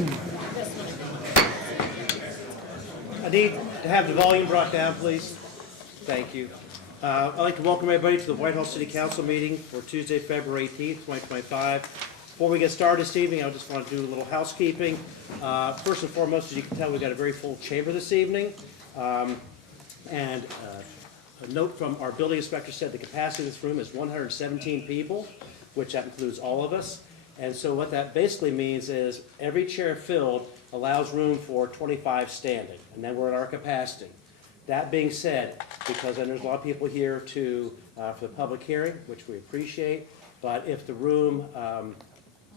I need to have the volume brought down, please. Thank you. I'd like to welcome everybody to the Whitehall City Council meeting for Tuesday, February 18th, 2025. Before we get started this evening, I just want to do a little housekeeping. First and foremost, as you can tell, we've got a very full chamber this evening. And a note from our building inspector said the capacity of this room is 117 people, which that includes all of us. And so what that basically means is every chair filled allows room for 25 standing, and then we're at our capacity. That being said, because then there's a lot of people here for the public hearing, which we appreciate, but if the room,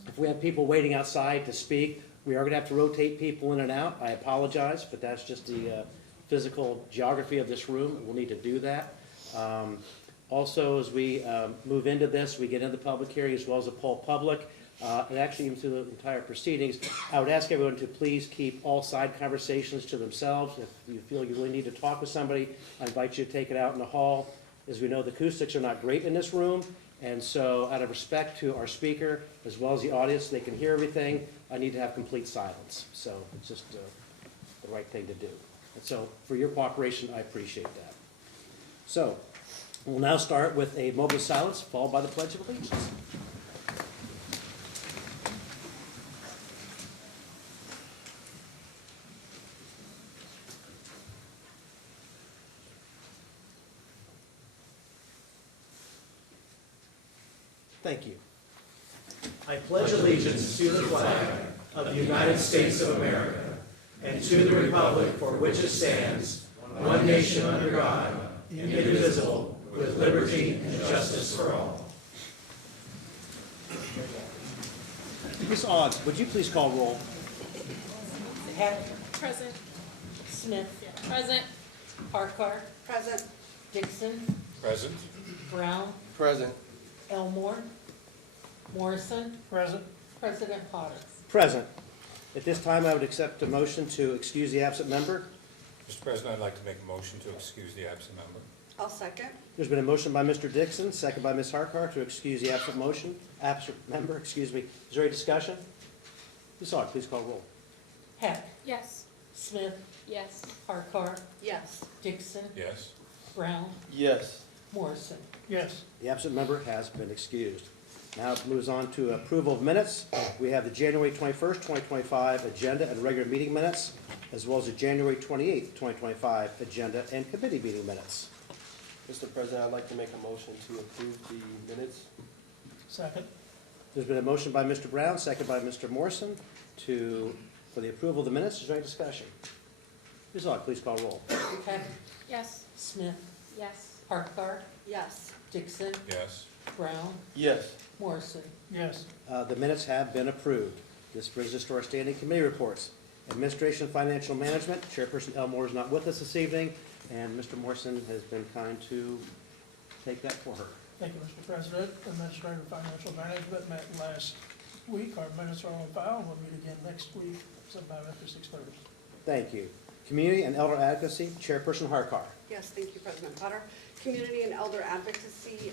if we have people waiting outside to speak, we are going to have to rotate people in and out. I apologize, but that's just the physical geography of this room, and we'll need to do that. Also, as we move into this, we get into the public hearing as well as the poll public, and actually even through the entire proceedings, I would ask everyone to please keep all side conversations to themselves. If you feel you really need to talk with somebody, I invite you to take it out in the hall. As we know, the acoustics are not great in this room, and so out of respect to our speaker, as well as the audience, they can hear everything, I need to have complete silence. So it's just the right thing to do. And so for your cooperation, I appreciate that. So we'll now start with a moment of silence, followed by the Pledge of Allegiance. Thank you. I pledge allegiance to the flag of the United States of America and to the republic for which it stands, one nation under God, indivisible, with liberty and justice for all. Ms. Oggs, would you please call roll? Heck. Present. Smith. Present. Harkar. Present. Dixon. Present. Brown. Present. Elmore. Morrison. Present. President Potter. Present. At this time, I would accept a motion to excuse the absent member. Mr. President, I'd like to make a motion to excuse the absent member. I'll second. There's been a motion by Mr. Dixon, second by Ms. Harkar to excuse the absent member. Is there any discussion? Ms. Ogg, please call roll. Heck. Yes. Smith. Yes. Harkar. Yes. Dixon. Yes. Brown. Yes. Morrison. Yes. The absent member has been excused. Now it moves on to approval of minutes. We have the January 21st, 2025 agenda and regular meeting minutes, as well as the January 28th, 2025 agenda and committee meeting minutes. Mr. President, I'd like to make a motion to approve the minutes. Second. There's been a motion by Mr. Brown, second by Mr. Morrison for the approval of the minutes. Is there any discussion? Ms. Ogg, please call roll. Heck. Yes. Smith. Yes. Harkar. Yes. Dixon. Yes. Brown. Yes. Morrison. Yes. The minutes have been approved. This brings us to our standing committee reports. Administration and Financial Management, Chairperson Elmore is not with us this evening, and Mr. Morrison has been kind to take that for her. Thank you, Mr. President. Administrative Financial Management met last week. Our minutes are on file. We'll meet again next week sometime after 6:30. Thank you. Community and Elder Advocacy, Chairperson Harkar. Yes, thank you, President Potter. Community and Elder Advocacy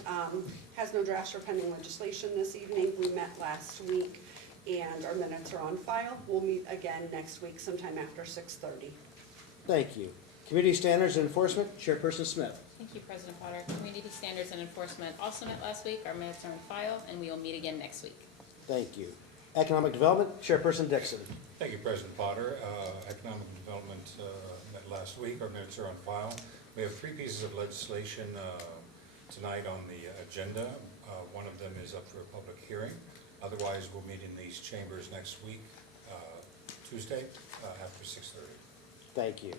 has no drafts or pending legislation this evening. We met last week, and our minutes are on file. We'll meet again next week sometime after 6:30. Thank you. Community Standards and Enforcement, Chairperson Smith. Thank you, President Potter. Community Standards and Enforcement also met last week. Our minutes are on file, and we will meet again next week. Thank you. Economic Development, Chairperson Dixon. Thank you, President Potter. Economic Development met last week. Our minutes are on file. We have three pieces of legislation tonight on the agenda. One of them is up for a public hearing. Otherwise, we'll meet in these chambers next week, Tuesday, after 6:30. Thank you.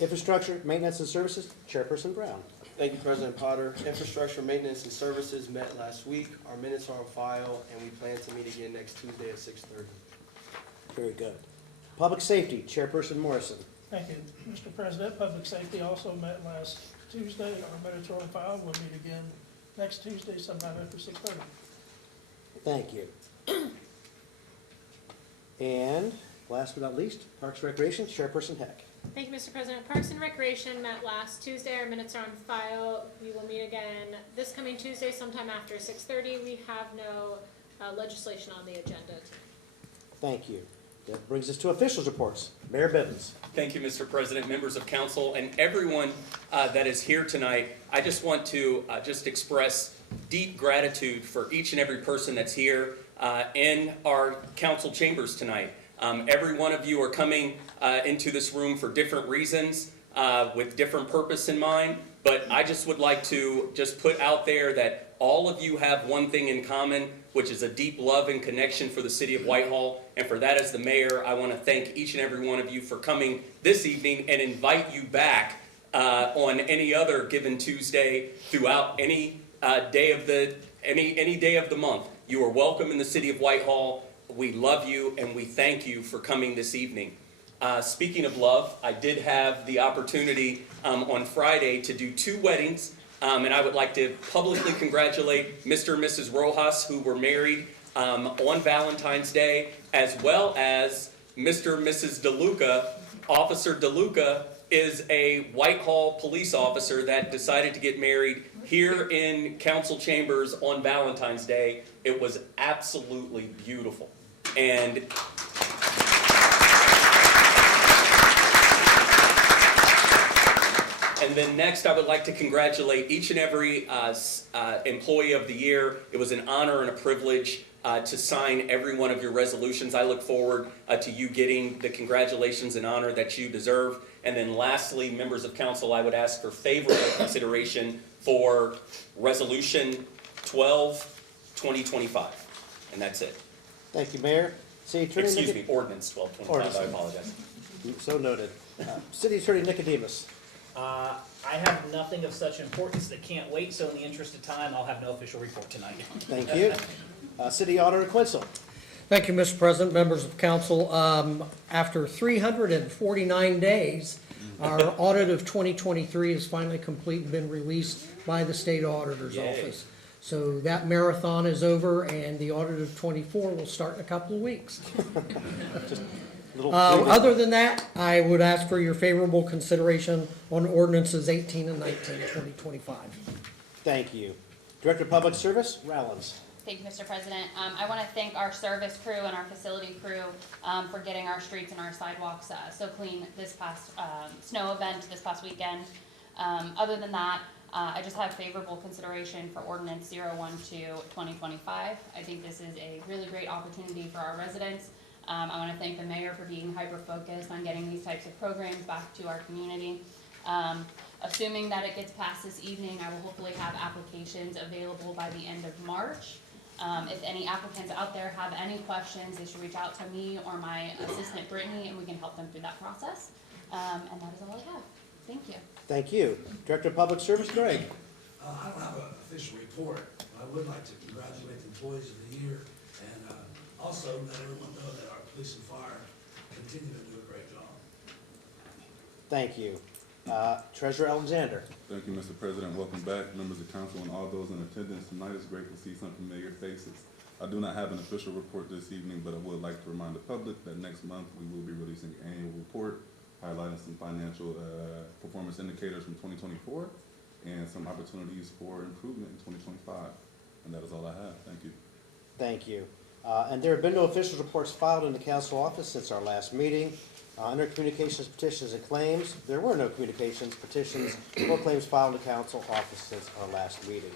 Infrastructure, Maintenance and Services, Chairperson Brown. Thank you, President Potter. Infrastructure, Maintenance, and Services met last week. Our minutes are on file, and we plan to meet again next Tuesday at 6:30. Very good. Public Safety, Chairperson Morrison. Thank you, Mr. President. Public Safety also met last Tuesday. Our minutes are on file. We'll meet again next Tuesday sometime after 6:30. Thank you. And last but not least, Parks and Recreation, Chairperson Heck. Thank you, Mr. President. Parks and Recreation met last Tuesday. Our minutes are on file. We will meet again this coming Tuesday sometime after 6:30. We have no legislation on the agenda. Thank you. That brings us to officials' reports. Mayor Bivens. Thank you, Mr. President, members of council, and everyone that is here tonight. I just want to just express deep gratitude for each and every person that's here in our council chambers tonight. Every one of you are coming into this room for different reasons, with different purpose in mind, but I just would like to just put out there that all of you have one thing in common, which is a deep love and connection for the city of Whitehall. And for that, as the mayor, I want to thank each and every one of you for coming this evening and invite you back on any other given Tuesday throughout any day of the month. You are welcome in the city of Whitehall. We love you and we thank you for coming this evening. Speaking of love, I did have the opportunity on Friday to do 2 weddings. And I would like to publicly congratulate Mr. and Mrs. Rojas, who were married on Valentine's Day, as well as Mr. and Mrs. DeLuca. Officer DeLuca is a Whitehall police officer that decided to get married here in council chambers on Valentine's Day. It was absolutely beautiful. And then next, I would like to congratulate each and every employee of the year. It was an honor and a privilege to sign every one of your resolutions. I look forward to you getting the congratulations and honor that you deserve. And then lastly, members of council, I would ask for favorable consideration for Resolution 12, 2025. And that's it. Thank you, Mayor. City Attorney. Excuse me, Ordinance 12, 2025. I apologize. So noted. City Attorney Nicodemus. I have nothing of such importance that can't wait, so in the interest of time, I'll have no official report tonight. Thank you. City Auditor Quinzel. Thank you, Mr. President, members of council. After 349 days, our audit of 2023 is finally complete and been released by the state auditor's Yay. office. So that marathon is over and the audit of 24 will start in a couple of weeks. Other than that, I would ask for your favorable consideration on ordinances 18 and 19, 2025. Thank you. Director of Public Service, Rollins. Thank you, Mr. President. I want to thank our service crew and our facility crew for getting our streets and our sidewalks so clean this past snow event this past weekend. Other than that, I just have favorable consideration for ordinance 012-2025. I think this is a really great opportunity for our residents. I want to thank the mayor for being hyper-focused on getting these types of programs back to our community. Assuming that it gets passed this evening, I will hopefully have applications available by the end of March. If any applicants out there have any questions, they should reach out to me or my assistant Brittany, and we can help them through that process. And that is all I have. Thank you. Thank you. Director of Public Service, Greg. I don't have an official report. I would like to congratulate the employees of the year and also let everyone know that our police and fire continue to do a great job. Thank you. Treasurer Alexander. Thank you, Mr. President. Welcome back, members of council and all those in attendance tonight. It's great to see some familiar faces. I do not have an official report this evening, but I would like to remind the public that next month we will be releasing an annual report highlighting some financial performance indicators from 2024 and some opportunities for improvement in 2025. And that is all I have. Thank you. Thank you. And there have been no official reports filed in the council office since our last meeting. Under communications, petitions, and claims, there were no communications, petitions, or claims filed in the council office since our last meeting.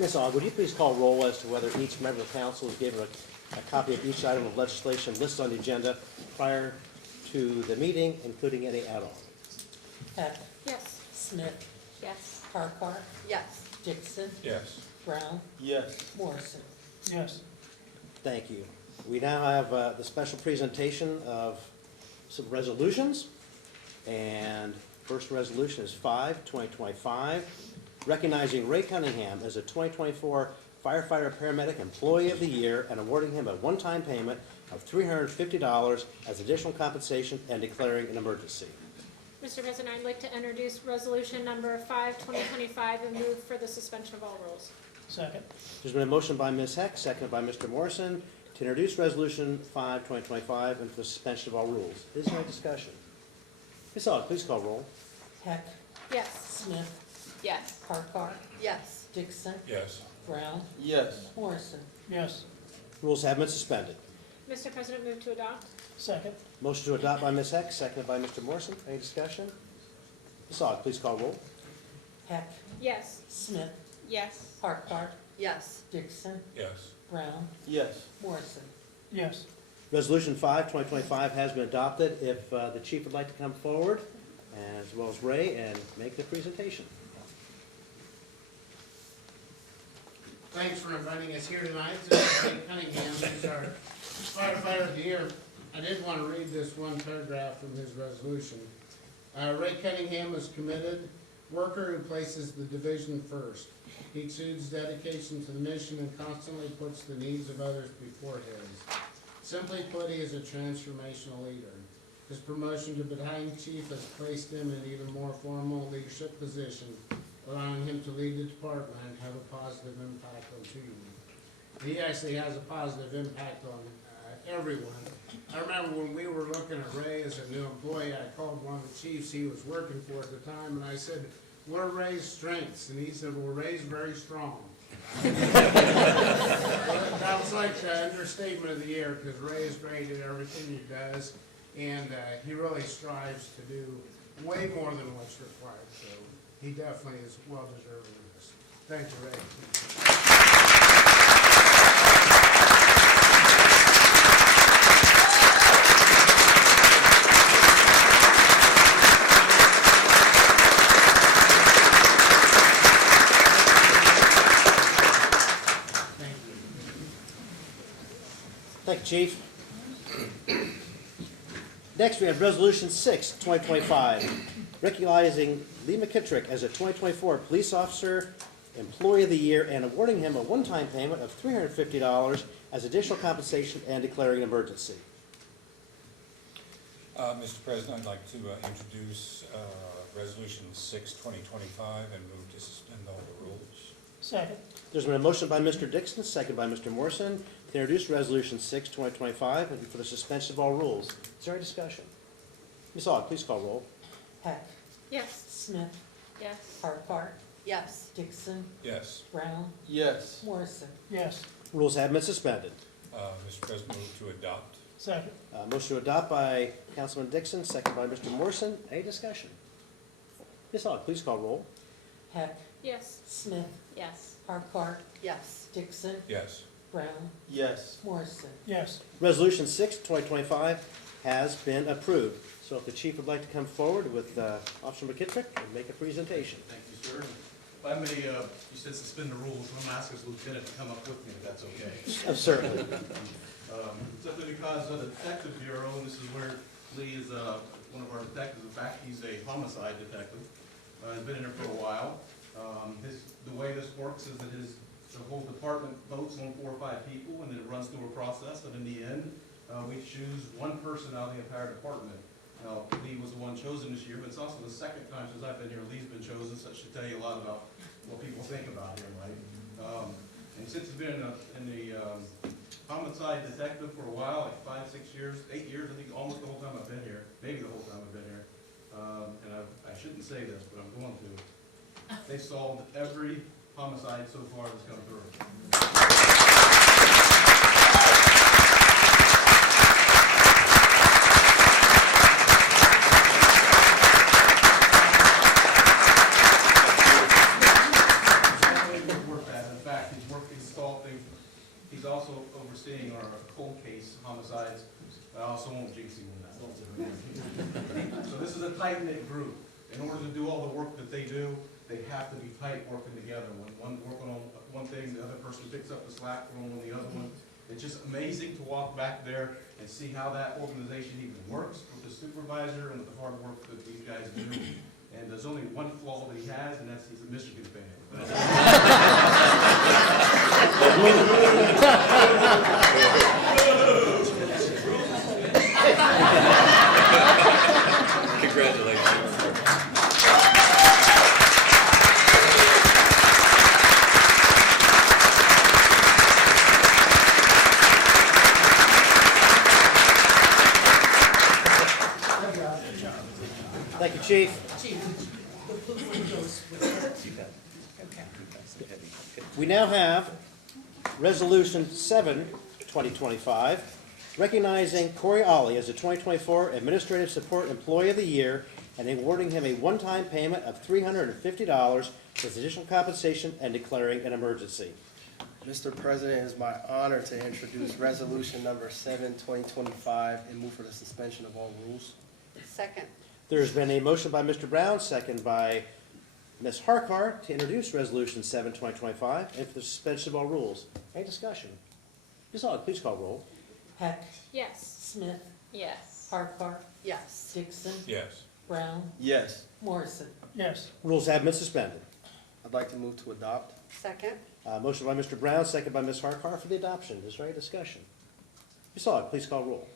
Ms. Aug, would you please call roll as to whether each member of council is given a copy of each item of legislation listed on the agenda prior to the meeting, including any add-ons? Heck, Yes. Smith, Yes. Parker, Yes. Dixon, Yes. Brown, Yes. Morrison. Yes. Thank you. We now have the special presentation of some resolutions. And first resolution is 5/2025, recognizing Ray Cunningham as a 2024 Firefighter Paramedic Employee of the Year and awarding him a one-time payment of $350 as additional compensation and declaring an emergency. Mr. President, I'd like to introduce resolution number 5/2025 and move for the suspension of all rules. Second. There's been a motion by Ms. Heck, seconded by Mr. Morrison, to introduce resolution 5/2025 and for the suspension of all rules. Is there any discussion? Ms. Aug, please call roll. Heck, Yes. Smith, Yes. Parker, Yes. Dixon, Yes. Brown, Yes. Morrison. Yes. Rules have been suspended. Mr. President, move to adopt. Second. Motion to adopt by Ms. Heck, seconded by Mr. Morrison. Any discussion? Ms. Aug, please call roll. Heck, Yes. Smith, Yes. Harper, Yes. Dixon, Yes. Brown, Yes. Morrison. Yes. Resolution 5, 2025 has been adopted. If the chief would like to come forward, as well as Ray, and make the presentation. Thanks for inviting us here tonight. Ray Cunningham is our firefighter of the year. I did want to read this one paragraph from his resolution. Ray Cunningham is committed worker who places the division first. He exudes dedication to the mission and constantly puts the needs of others before his. Simply put, he is a transformational leader. His promotion to battalion chief has placed him in an even more formal leadership position, allowing him to lead the department and have a positive impact on team. He actually has a positive impact on everyone. I remember when we were looking at Ray as a new employee, I called one of the chiefs he was working for at the time, and I said, "What are Ray's strengths?" And he said, "Well, Ray's very strong." That was like the understatement of the year, because Ray is great at everything he does, and he really strives to do way more than what's required, so he definitely is well deserving of this. Thank you, Ray. Thank you, Chief. Next, we have Resolution 6, 2025, recognizing Lee McKittrick as a 2024 Police Officer Employee of the Year and awarding him a one-time payment of $350 as additional compensation and declaring an emergency. Mr. President, I'd like to introduce Resolution 6, 2025, and move to suspend all the rules. Second. There's been a motion by Mr. Dixon, second by Mr. Morrison, to introduce Resolution 6, 2025, and for the suspension of all rules. Is there any discussion? Ms. Aug, please call roll. Heck, Yes. Smith, Yes. Harper, Yes. Dixon, Yes. Brown, Yes. Morrison. Yes. Rules have been suspended. Mr. President, move to adopt. Second. Motion to adopt by Councilman Dixon, second by Mr. Morrison. Any discussion? Ms. Aug, please call roll. Heck, Yes. Smith, Yes. Harper, Yes. Dixon, Yes. Brown, Yes. Morrison. Yes. Resolution 6, 2025 has been approved. So if the chief would like to come forward with Officer McKittrick and make a presentation. Thank you, sir. If I may, you said suspend the rules, I'm gonna ask this lieutenant to come up with me, if that's okay. Certainly. Simply because of the detective bureau, and this is where Lee is, one of our detectives, in fact, he's a homicide detective. He's been in there for a while. The way this works is that the whole department votes on 4 or 5 people, and then it runs through a process, and in the end, we choose one person out of the entire department. Now, Lee was the one chosen this year, but it's also the second time since I've been here Lee's been chosen, so that should tell you a lot about what people think about him, right? And since he's been in the homicide detective for a while, like 5, 6 years, 8 years, I think almost the whole time I've been here, maybe the whole time I've been here. And I shouldn't say this, but I'm going to. They solved every homicide so far that's come through. He's also overseeing our cold case homicides. I also won't jinx him on that. So this is a tight-knit group. In order to do all the work that they do, they have to be tight working together. When one working on one thing, the other person picks up the slack from on the other one. It's just amazing to walk back there and see how that organization even works with the supervisor and with the hard work that these guys do. And there's only one flaw that he has, and that's he's a Michigan fan. Congratulations. Thank you, Chief. We now have Resolution 7, 2025, recognizing Corey Ollie as the 2024 Administrative Support Employee of the Year and awarding him a one-time payment of $350 as additional compensation and declaring an emergency. Mr. President, it is my honor to introduce Resolution Number 7, 2025, and move for the suspension of all rules. Second. There's been a motion by Mr. Brown, second by Ms. Harkar to introduce Resolution 7, 2025, and for the suspension of all rules. Any discussion? Ms. Aug, please call roll. Heck, Yes. Smith, Yes. Farquhar, Yes. Dixon, Yes. Brown, Yes. Morrison. yes, Rules have been suspended. I'd like to move to adopt. Second. Motion by Mr. Brown, second by Ms. Harkar for the adoption. Is there any discussion? Ms. Aug, please call roll.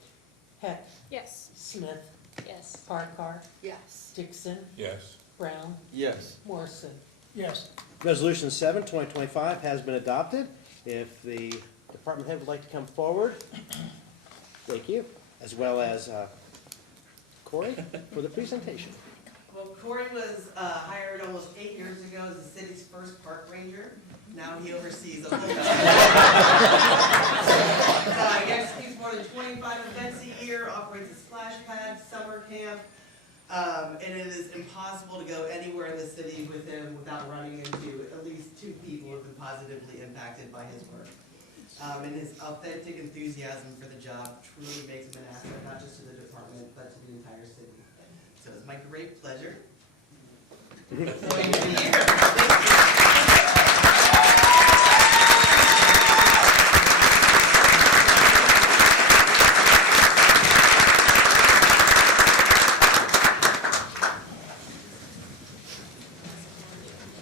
Heck, Yes. Smith, Yes. Farquhar, Yes. Dixon, Yes. Brown, Yes. Morrison. yes, Resolution 7, 2025 has been adopted. If the department head would like to come forward, thank you, as well as Corey for the presentation. Well, Corey was hired almost 8 years ago as the city's first park ranger. Now he oversees a whole he executes more than 25 events a year, operates a splash pad, summer camp, and it is impossible to go anywhere in the city with him without running into at least 2 people who have been positively impacted by his work. And his authentic enthusiasm for the job truly makes him an asset, not just to the department, but to the entire city. So it's my great pleasure.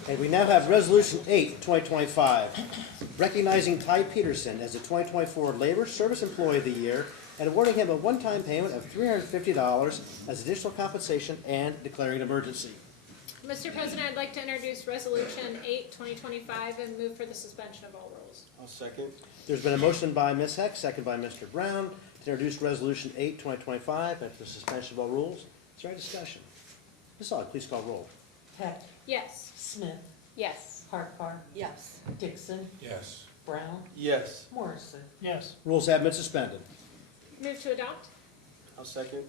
And we now have Resolution 8, 2025, recognizing Ty Peterson as the 2024 Labor Service Employee of the Year and awarding him a one-time payment of $350 as additional compensation and declaring an emergency. Mr. President, I'd like to introduce Resolution 8, 2025, and move for the suspension of all rules. I'll second. There's been a motion by Ms. Heck, second by Mr. Brown, to introduce Resolution 8, 2025, and for the suspension of all rules. Is there any discussion? Ms. Aug, please call roll. Heck, Yes. Smith, Yes. Farquhar, Yes. Dixon, Yes. Brown, Yes. Morrison. yes, Rules have been suspended. Move to adopt? I'll second.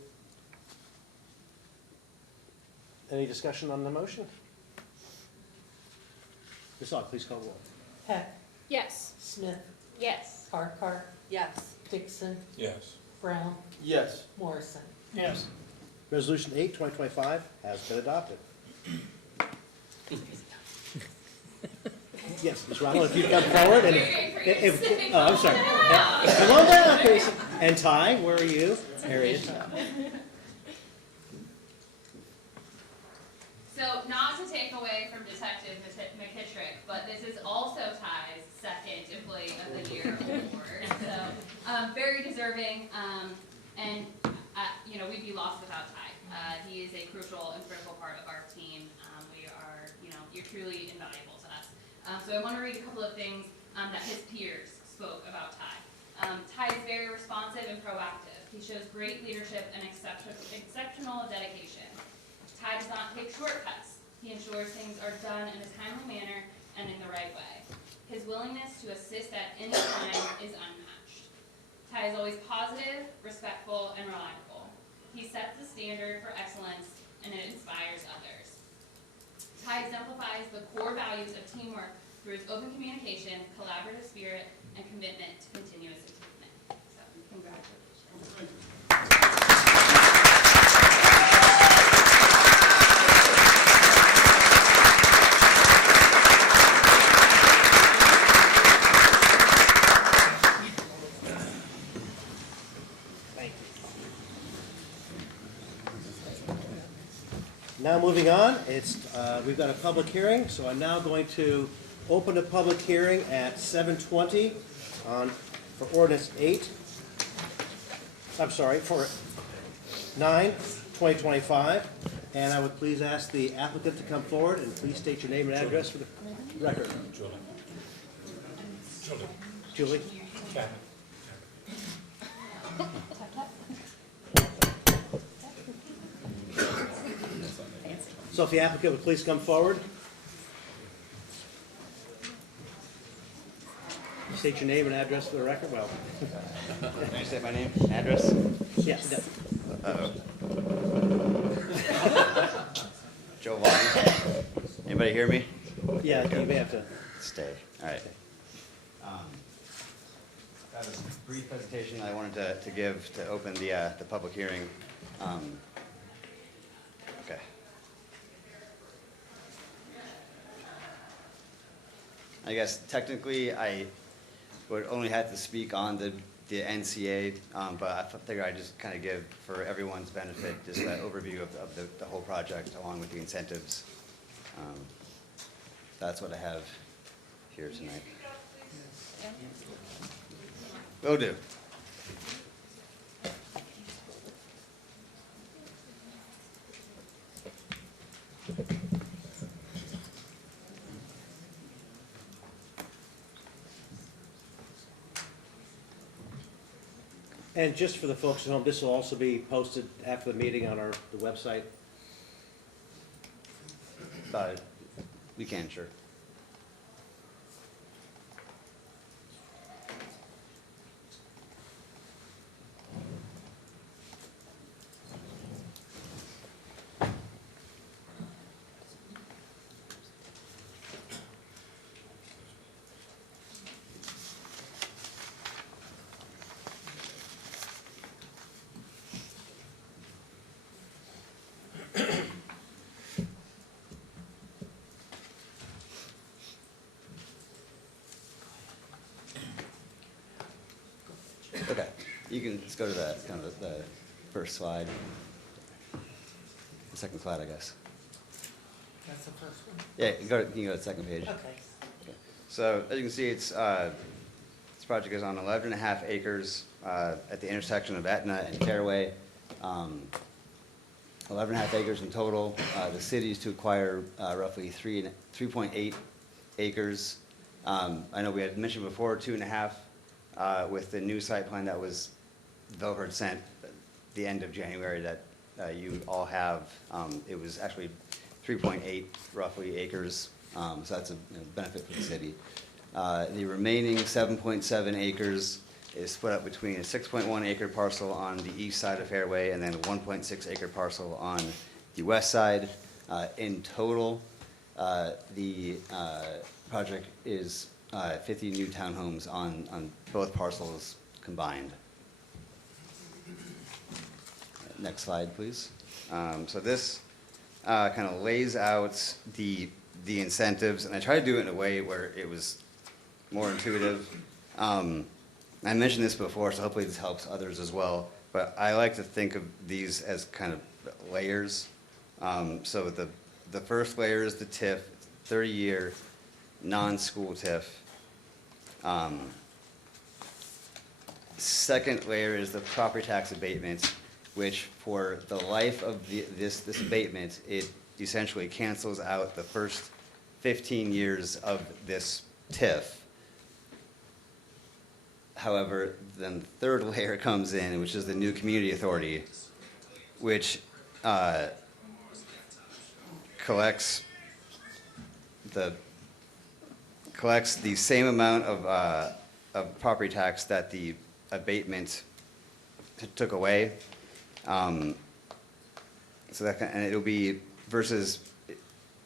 Any discussion on the motion? Ms. Aug, please call roll. Heck, Yes. Smith, Yes. Farquhar, Yes. Dixon, Yes. Brown, Yes. Morrison. yes, Resolution 8, 2025 has been adopted. Yes, Ms. Ronald, if you come forward and, oh, I'm sorry. Come on down, Casey. And Ty, where are you? There he is. So not to take away from Detective McKittrick, but this is also Ty's second Employee of the Year award. So very deserving, and you know, we'd be lost without Ty. He is a crucial and critical part of our team. We are, you know, you're truly invaluable to us. So I want to read a couple of things that his peers spoke about Ty. Ty is very responsive and proactive. He shows great leadership and exceptional dedication. Ty does not take shortcuts. He ensures things are done in a timely manner and in the right way. His willingness to assist at any time is unmatched. Ty is always positive, respectful, and reliable. He sets the standard for excellence and it inspires others. Ty exemplifies the core values of teamwork through his open communication, collaborative spirit, and commitment to continuous improvement. So, congratulations. Thank you. Now moving on, we've got a public hearing, so I'm now going to open a public hearing at 7:20 for ordinance 8. I'm sorry, for 9, 2025. And I would please ask the applicant to come forward and please state your name and address for the record. Julie. Julie. Julie? Cat. So if the applicant would please come forward. State state your name and address for the record. Well, Can I state my name, address? yes. Uh-oh. Joe Vaughn. Anybody hear me? Yeah, you may have to. Stay, all right. I have a brief presentation I wanted to give to open the public hearing. Okay. I guess technically I would only have to speak on the NCA, but I figure I'd just kind of give, for everyone's benefit, just an overview of the whole project along with the incentives. That's what I have here tonight. Will do. And just for the folks at home, this will also be posted after the meeting on the website. We can, sure. Okay, you can just go to the kind of the first slide. The second slide, I guess. That's the first one? Yeah, you can go to the second page. Okay. So as you can see, it's this project is on 11.5 acres at the intersection of Etna and Caraway. 11.5 acres in total. The city is to acquire roughly 3.8 acres. I know we had mentioned before 2.5. With the new site plan that was developer had sent at the end of January that you all have, it was actually 3.8 roughly acres, so that's a benefit for the city. The remaining 7.7 acres is split up between a 6.1 acre parcel on the east side of Fairway and then a 1.6 acre parcel on the west side. In total, the project is 50 new townhomes on both parcels combined. Next slide, please. So this kind of lays out the incentives, and I tried to do it in a way where it was more intuitive. I mentioned this before, so hopefully this helps others as well, but I like to think of these as kind of layers. So the first layer is the TIF, 30-year non-school TIF. Second layer is the property tax abatement, which for the life of this abatement, it essentially cancels out the first 15 years of this TIF. However, then the third layer comes in, which is the new community authority, which collects the same amount of property tax that the abatement took away. So that and it'll be versus,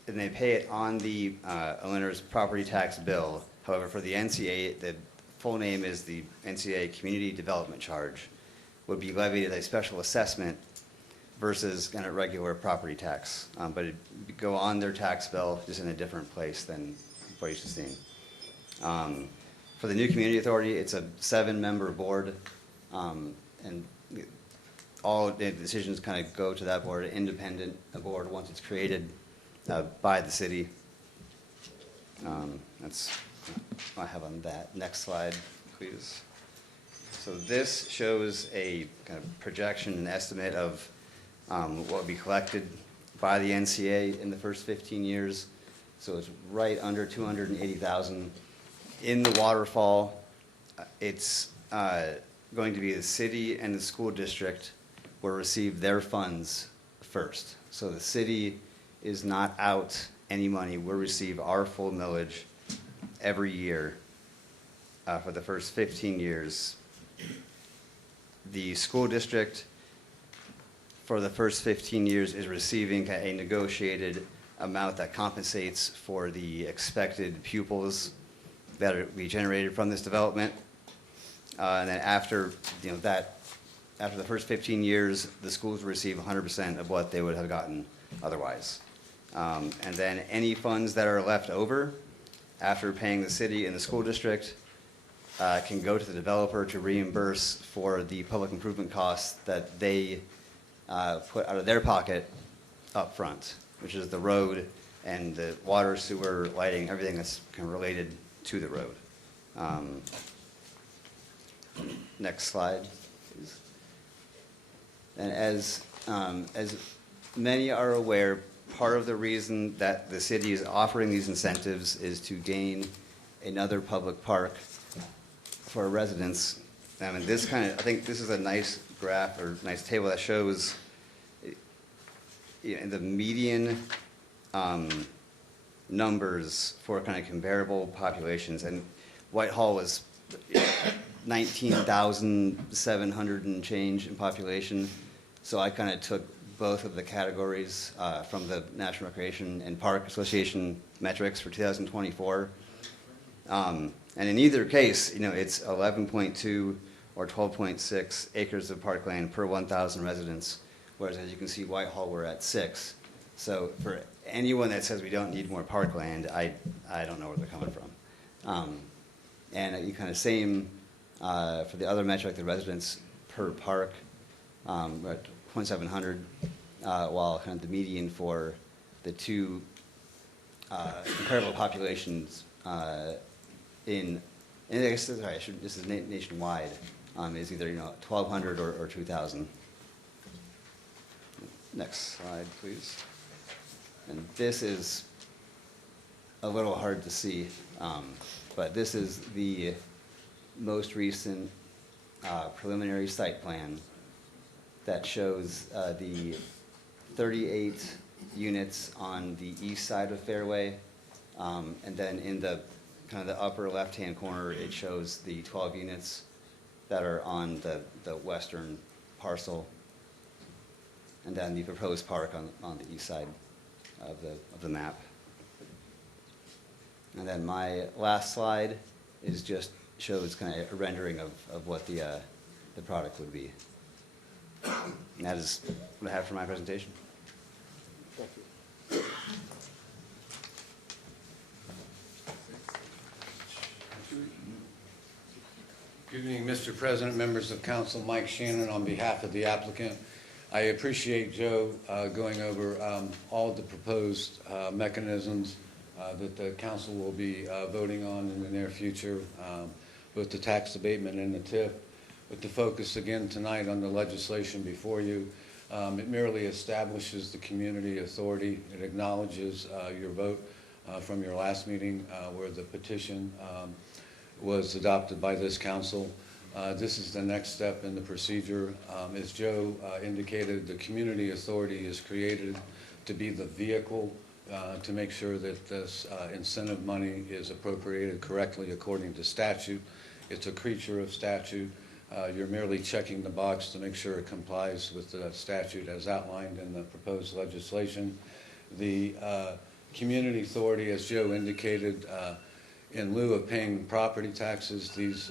and they pay it on the owner's property tax bill. However, for the NCA, the full name is the NCA Community Development Charge, would be levied as a special assessment versus kind of regular property tax. But it'd go on their tax bill, just in a different place than what you've seen. For the new community authority, it's a 7-member board, and all the decisions kind of go to that board, an independent board once it's created by the city. That's what I have on that. Next slide, please. So this shows a kind of projection and estimate of what would be collected by the NCA in the first 15 years. So it's right under $280,000. In the waterfall, it's going to be the city and the school district will receive their funds first. So the city is not out any money. We'll receive our full millage every year. for the first 15 years. The school district for the first 15 years is receiving a negotiated amount that compensates for the expected pupils that will be generated from this development. And then after, after the first 15 years, the schools receive 100% of what they would have gotten otherwise. And then any funds that are left over after paying the city and the school district can go to the developer to reimburse for the public improvement costs that they put out of their pocket up front, which is the road and the water, sewer, lighting, everything that's kind of related to the road. Next slide, please. And as many are aware, part of the reason that the city is offering these incentives is to gain another public park for residents. And this I think this is a nice graph or nice table that shows the median numbers for kind of comparable populations. And Whitehall was 19,700 and change in population. So I kind of took both of the categories from the National Recreation and Park Association metrics for 2024. And in either case, it's 11.2 or 12.6 acres of parkland per 1,000 residents, whereas as you can see, Whitehall, we're at 6. So for anyone that says we don't need more parkland, I don't know where they're coming from. And you kind of same for the other metric, the residents per park, we're at 0.700, while kind of the median for the two comparable populations in I guess, sorry, this is nationwide, is either 1,200 or 2,000. Next slide, please. And this is a little hard to see, but this is the most recent preliminary site plan that shows the 38 units on the east side of Fairway, and then in the kind of the upper left-hand corner, it shows the 12 units that are on the western parcel, and then the proposed park on the east side of the map. And then my last slide is just shows kind of a rendering of what the product would be. And that is what I have for my presentation. Thank you. Good evening, Mr. President, members of council. Mike Shannon on behalf of the applicant. I appreciate Joe going over all the proposed mechanisms that the council will be voting on in the near future, both the tax abatement and the TIF. With the focus again tonight on the legislation before you, it merely establishes the community authority. It acknowledges your vote from your last meeting where the petition was adopted by this council. This is the next step in the procedure. As Joe indicated, the community authority is created to be the vehicle to make sure that this incentive money is appropriated correctly according to statute. It's a creature of statute. You're merely checking the box to make sure it complies with the statute as outlined in the proposed legislation. The community authority, as Joe indicated, in lieu of paying property taxes, these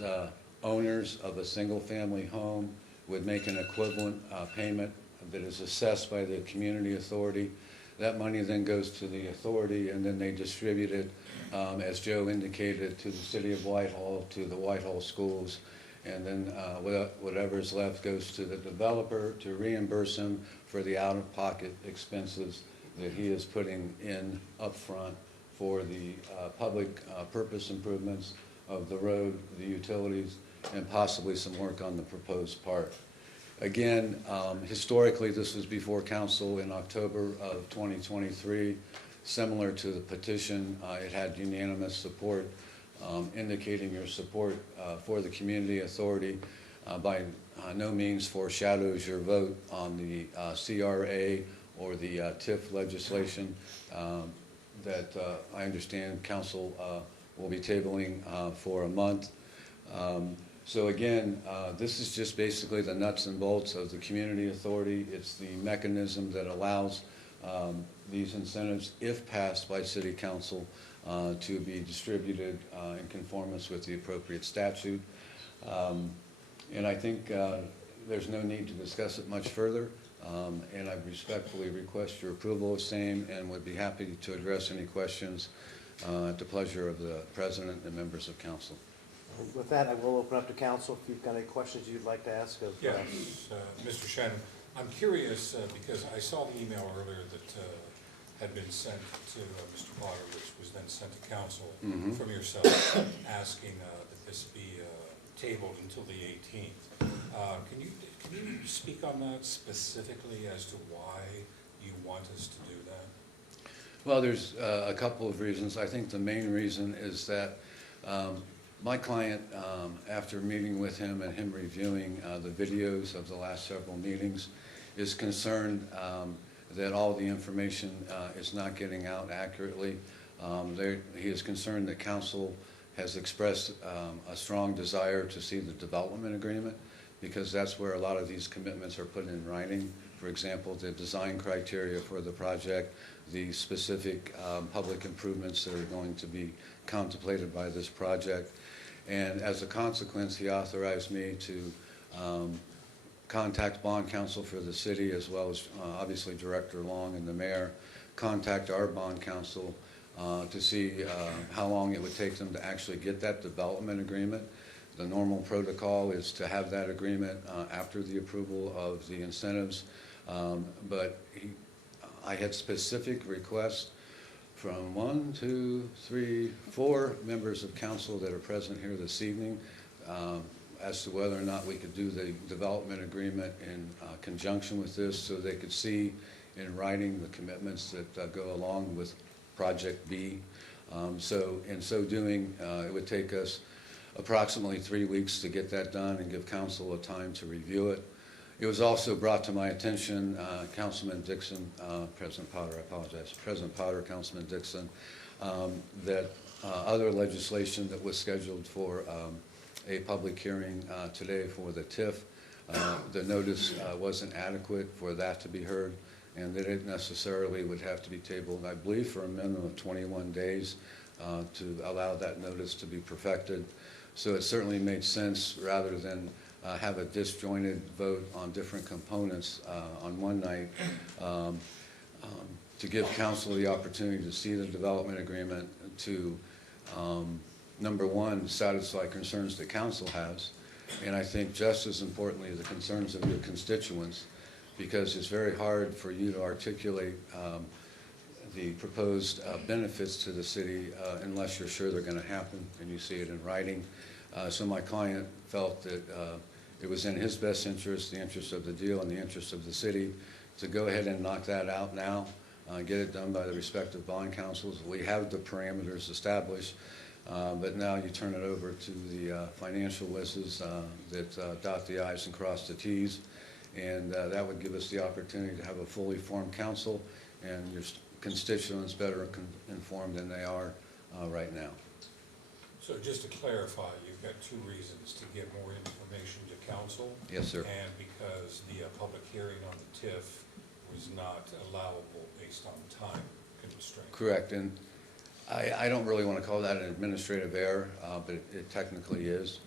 owners of a single-family home would make an equivalent payment that is assessed by the community authority. That money then goes to the authority, and then they distribute it, as Joe indicated, to the city of Whitehall, to the Whitehall schools, and then whatever's left goes to the developer to reimburse him for the out-of-pocket expenses that he is putting in upfront for the public purpose improvements of the road, the utilities, and possibly some work on the proposed park. Again, historically, this was before council in October of 2023. Similar to the petition, it had unanimous support, indicating your support for the community authority. By no means foreshadows your vote on the CRA or the TIF legislation that I understand council will be tabling for a month. So again, this is just basically the nuts and bolts of the community authority. It's the mechanism that allows these incentives, if passed by city council, to be distributed in conformance with the appropriate statute. And I think there's no need to discuss it much further. And I respectfully request your approval of same and would be happy to address any questions at the pleasure of the president and members of council. With that, I will open up to council if you've got any questions you'd like to ask of. Yes, Mr. Shannon, I'm curious, because I saw the email earlier that had been sent to Mr. Potter, which was then sent to council from yourself, asking that this be tabled until the 18th. Can you speak on that specifically as to why you want us to do that? Well, there's a couple of reasons. I think the main reason is that my client, after meeting with him and him reviewing the videos of the last several meetings, is concerned that all the information is not getting out accurately. He is concerned that council has expressed a strong desire to see the development agreement, because that's where a lot of these commitments are put in writing. For example, the design criteria for the project, the specific public improvements that are going to be contemplated by this project. And as a consequence, he authorized me to contact bond counsel for the city, as well as obviously Director Long and the mayor, contact our bond counsel to see how long it would take them to actually get that development agreement. The normal protocol is to have that agreement after the approval of the incentives, but I had specific requests from 1, 2, 3, 4 members of council that are present here this evening as to whether or not we could do the development agreement in conjunction with this, so they could see in writing the commitments that go along with Project B. So in so doing, it would take us approximately 3 weeks to get that done and give council a time to review it. It was also brought to my attention, Councilman Dixon, President Potter, I apologize, President Potter, Councilman Dixon, that other legislation that was scheduled for a public hearing today for the TIF, the notice wasn't adequate for that to be heard, and that it necessarily would have to be tabled, I believe, for a minimum of 21 days to allow that notice to be perfected. So it certainly made sense, rather than have a disjointed vote on different components on one night, to give council the opportunity to see the development agreement, to number one, satisfy concerns that council has, and I think just as importantly the concerns of your constituents, because it's very hard for you to articulate the proposed benefits to the city unless you're sure they're going to happen and you see it in writing. So my client felt that it was in his best interest, the interest of the deal and the interest of the city, to go ahead and knock that out now, get it done by the respective bond councils. We have the parameters established, but now you turn it over to the financial whizzes that dot the i's and cross the t's, and that would give us the opportunity to have a fully formed council and your constituents better informed than they are right now. So just to clarify, you've got 2 reasons: to get more information to council. Yes, sir. And because the public hearing on the TIF was not allowable based on time constraints. Correct, and I don't really want to call that an administrative error, but it technically is.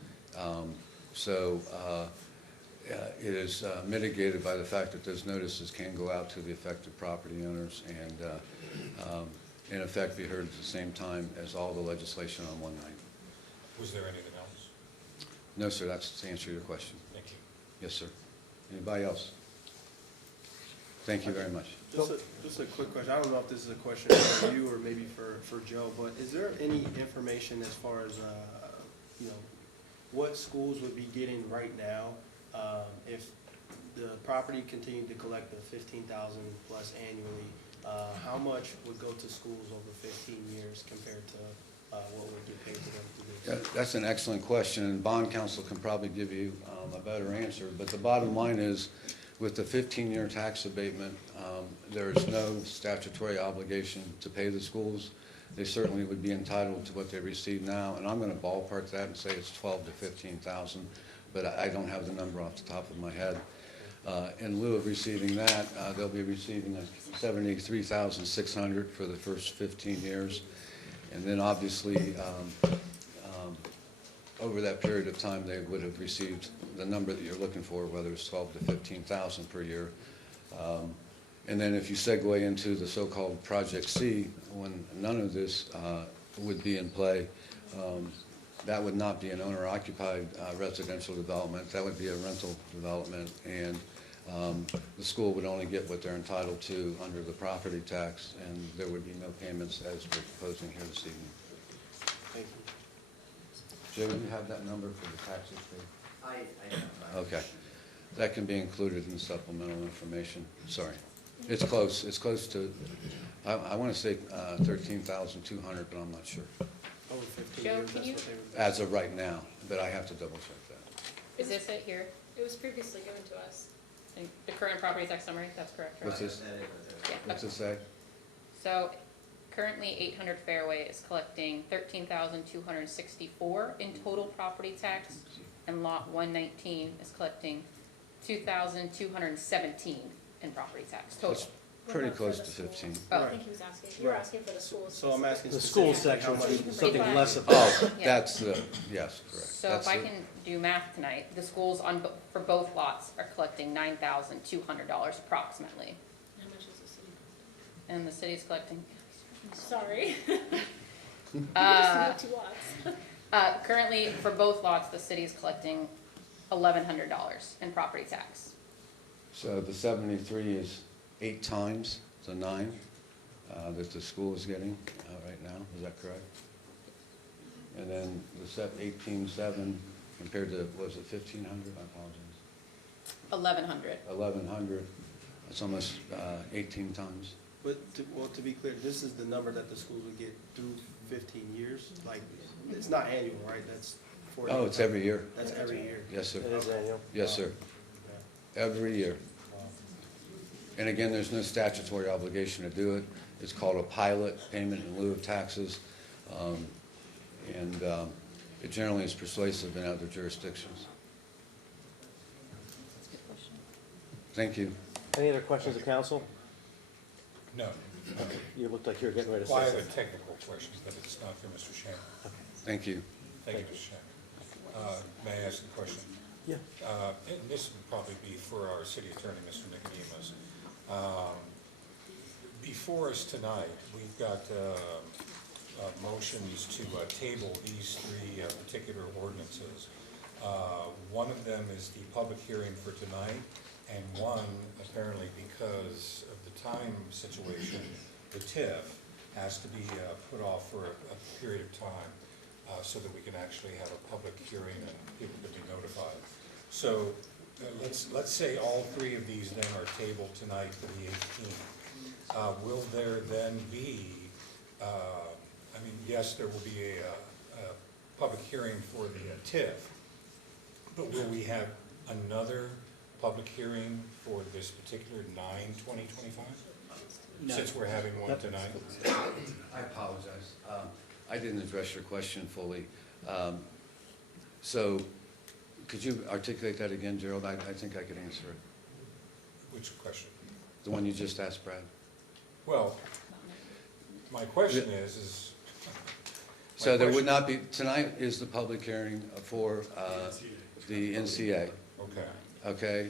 It is mitigated by the fact that those notices can go out to the affected property owners and in effect be heard at the same time as all the legislation on one night. Was there anything else? No, sir, that's to answer your question. Thank you. Yes, sir. Anybody else? Thank you very much. Just a quick question. I don't know if this is a question for you or maybe for Joe, but is there any information as far as, what schools would be getting right now if the property continued to collect the $15,000 plus annually? How much would go to schools over 15 years compared to what would get paid to them through this? That's an excellent question, and bond counsel can probably give you a better answer. But the bottom line is, with the 15-year tax abatement, there is no statutory obligation to pay the schools. they certainly would be entitled to what they receive now, and I'm gonna ballpark that and say it's 12 to 15,000, but I don't have the number off the top of my head. In lieu of receiving that, they'll be receiving 73,600 for the first 15 years. And then obviously, over that period of time, they would have received the number that you're looking for, whether it's 12 to 15,000 per year. And then if you segue into the so-called Project C, when none of this would be in play, that would not be an owner-occupied residential development. That would be a rental development, and the school would only get what they're entitled to under the property tax, and there would be no payments as we're proposing here this evening. Thank Joe, do you have that number for the taxes? I don't know. Okay. That can be included in supplemental information. Sorry. It's close. It's close to, I want to say 13,200, but I'm not sure. Over 15 Joe, years, can that's you- what they were. As of right now, but I have to double check that. Is this it here? It was previously given to us. And the current property tax summary, that's correct, right? What's this? Yeah, What's okay. it say? So currently 800 Fairway is collecting 13,264 in total property tax, and lot 119 is collecting 2,217 in property tax total. That's pretty close to 15. I think he was asking, you were Right. asking for the schools. So I'm asking The school specifically how section, much- something less of. Oh, Yeah. that's the, yes, correct. So That's if I the- can do math tonight, the schools for both lots are collecting $9,200 approximately, How much is the city? and the city is collecting, Sorry. Uh, Two lots. currently, for both lots, the city is collecting $1,100 in property tax. So the 73 is 8 times the 9 that the school is getting right now, is that correct? And then the 18.7 compared to, was it 1,500? I apologize. 1,100. 1,100, that's almost 18 times. But, to be clear, this is the number that the schools would get through 15 years? Like, it's not annual, right? That's for. Oh, it's every year. That's every year? Yes, sir. It is annual. Yes, sir. Every year. And again, there's no statutory obligation to do it. It's called a pilot payment in lieu of taxes. It generally is persuasive in other jurisdictions. Thank you. Any other questions of council? No. You looked like you were getting ready to Well, I say have a something. technical question, but it's not for Mr. Shannon. Thank you. Thank you, Mr. Shannon. May I ask a question? Yeah. And this would probably be for our city attorney, Mr. Nicodemus. Before us tonight, we've got motions to table these 3 particular ordinances. One of them is the public hearing for tonight, and one, apparently because of the time situation, the TIF has to be put off for a period of time so that we can actually have a public hearing and people can be notified. So let's say all 3 of these then are tabled tonight for the 18th. Will there then be, I mean, yes, there will be a public hearing for the TIF, but will we have another public hearing for this particular 9/2025? No. Since we're having one tonight? I apologize. I didn't address your question fully. So could you articulate that again, Gerald? I think I could answer it. Which question? The one you just asked, Brad? Well, my question is. So there would not be, tonight is the public hearing for the NCA. Okay. Okay,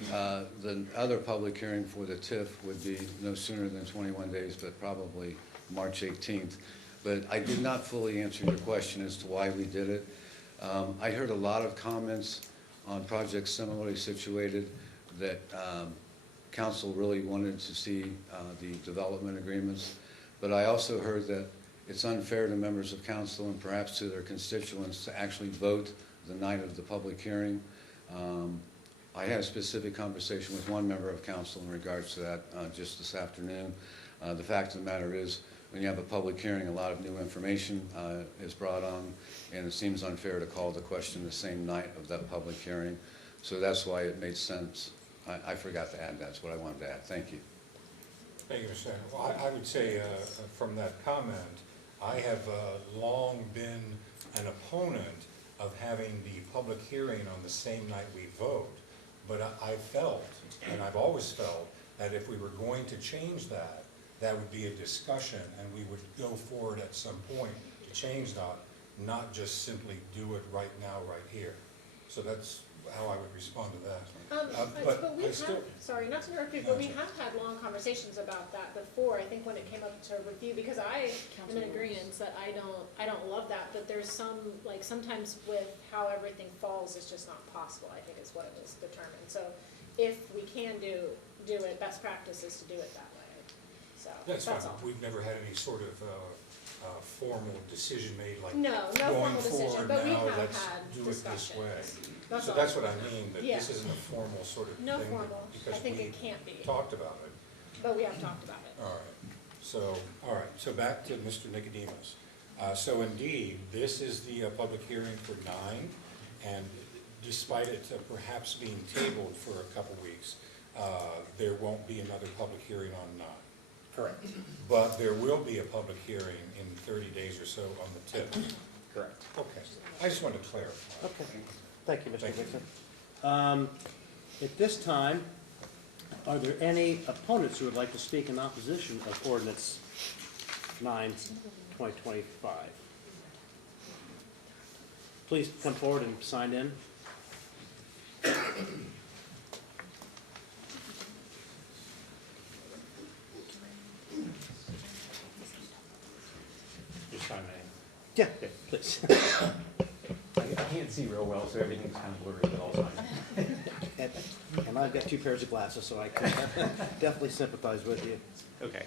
the other public hearing for the TIF would be no sooner than 21 days, but probably March 18th. But I did not fully answer your question as to why we did it. I heard a lot of comments on projects similarly situated that council really wanted to see the development agreements. But I also heard that it's unfair to members of council and perhaps to their constituents to actually vote the night of the public hearing. I had a specific conversation with one member of council in regards to that just this afternoon. The fact of the matter is, when you have a public hearing, a lot of new information is brought on, and it seems unfair to call the question the same night of that public hearing. So that's why it made sense. I forgot to add that. That's what I wanted to add. Thank you. Thank you, Mr. Chairman. Well, I would say from that comment, I have long been an opponent of having the public hearing on the same night we vote. But I felt, and I've always felt, that if we were going to change that, that would be a discussion, and we would go forward at some point to change that, not just simply do it right now, right here. So that's how I would respond to that. But we I still, have, sorry, not to interrupt you, but we have had long conversations about that before, I think when it came up to review, because I am in agreement that I don't love that, but there's some, like, sometimes with how everything falls, it's just not possible, I think is what it was determined. So if we can do it, best practice is to do it that way, so, that's fine. all. We've never had any sort of formal decision made, like, No going formal decision, forward but we now, have let's had do it this discussions. way. So all. that's what I mean, that Yeah. this isn't a formal sort of thing. No formal. Because I think we it can't be. talked about it. But we have talked about it. All right, so back to Mr. Nicodemus. So indeed, this is the public hearing for 9, and despite it perhaps being tabled for a couple weeks, there won't be another public hearing on 9. Correct. But there will be a public hearing in 30 days or so on the 10th. Correct. Okay, I just wanted to clarify. Okay, thank you, Mr. Thank you. Dixon. At this time, are there any opponents who would like to speak in opposition of ordinance 9, 2025? Please come forward and sign in. Just sign my name. Yeah, please. I can't see real well, so everything's kind of blurry, but I'll sign. And I've got 2 pairs of glasses, so I can definitely sympathize with you. Okay.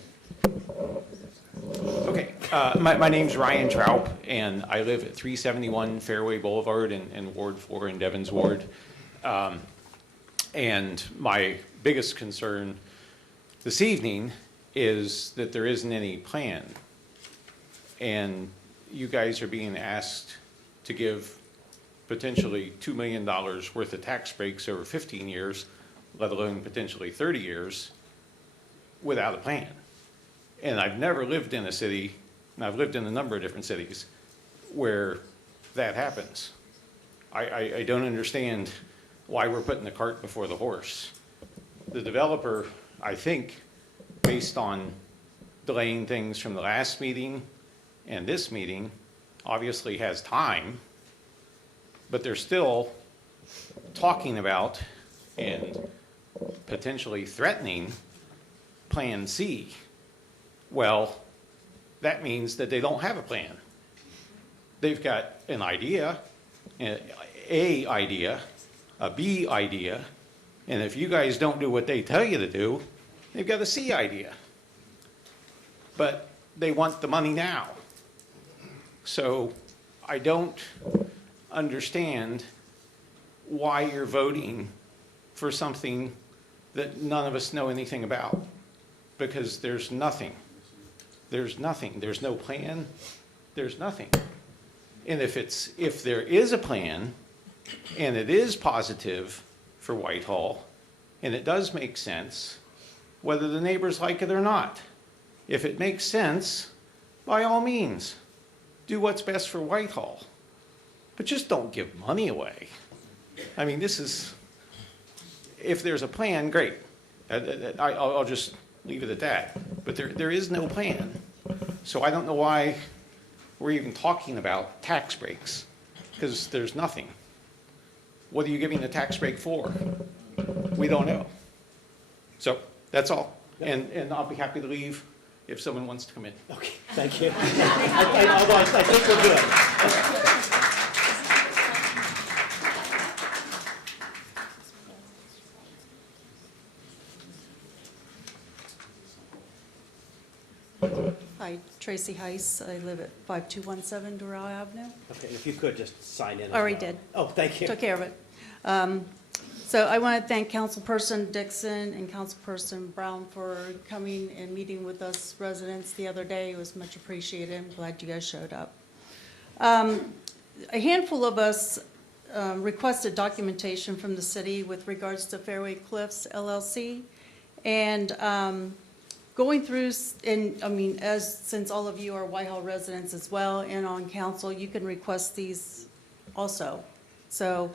Okay, my name's Ryan Traup, and I live at 371 Fairway Boulevard in Ward 4 in Devon's Ward. And my biggest concern this evening is that there isn't any plan. And you guys are being asked to give potentially $2 million worth of tax breaks over 15 years, let alone potentially 30 years, without a plan. And I've never lived in a city, and I've lived in a number of different cities, where that happens. I don't understand why we're putting the cart before the horse. The developer, I think, based on delaying things from the last meeting and this meeting, obviously has time, but they're still talking about and potentially threatening Plan C. Well, that means that they don't have a plan. They've got an idea, A idea, a B idea, and if you guys don't do what they tell you to do, they've got a C idea. But they want the money now. So I don't understand why you're voting for something that none of us know anything about, because there's nothing. There's nothing. There's no plan. There's nothing. And if there is a plan, and it is positive for Whitehall, and it does make sense, whether the neighbors like it or not, if it makes sense, by all means, do what's best for Whitehall. But just don't give money away. I mean, this is, if there's a plan, great. I'll just leave it at that. But there is no plan. So I don't know why we're even talking about tax breaks, because there's nothing. What are you giving the tax break for? We don't know. So that's all. And I'll be happy to leave if someone wants to come in. Okay, thank you. Although I think we're good. Hi, Tracy Heiss. I live at 5217 Doral Avenue. Okay, if you could just sign in. as Already well. did. Oh, thank you. Took care of it. So I want to thank Councilperson Dixon and Councilperson Brown for coming and meeting with us residents the other day. It was much appreciated. I'm glad you guys showed up. A handful of us requested documentation from the city with regards to Fairway Cliffs LLC. And going through, and, I mean, since all of you are Whitehall residents as well and on council, you can request these also. So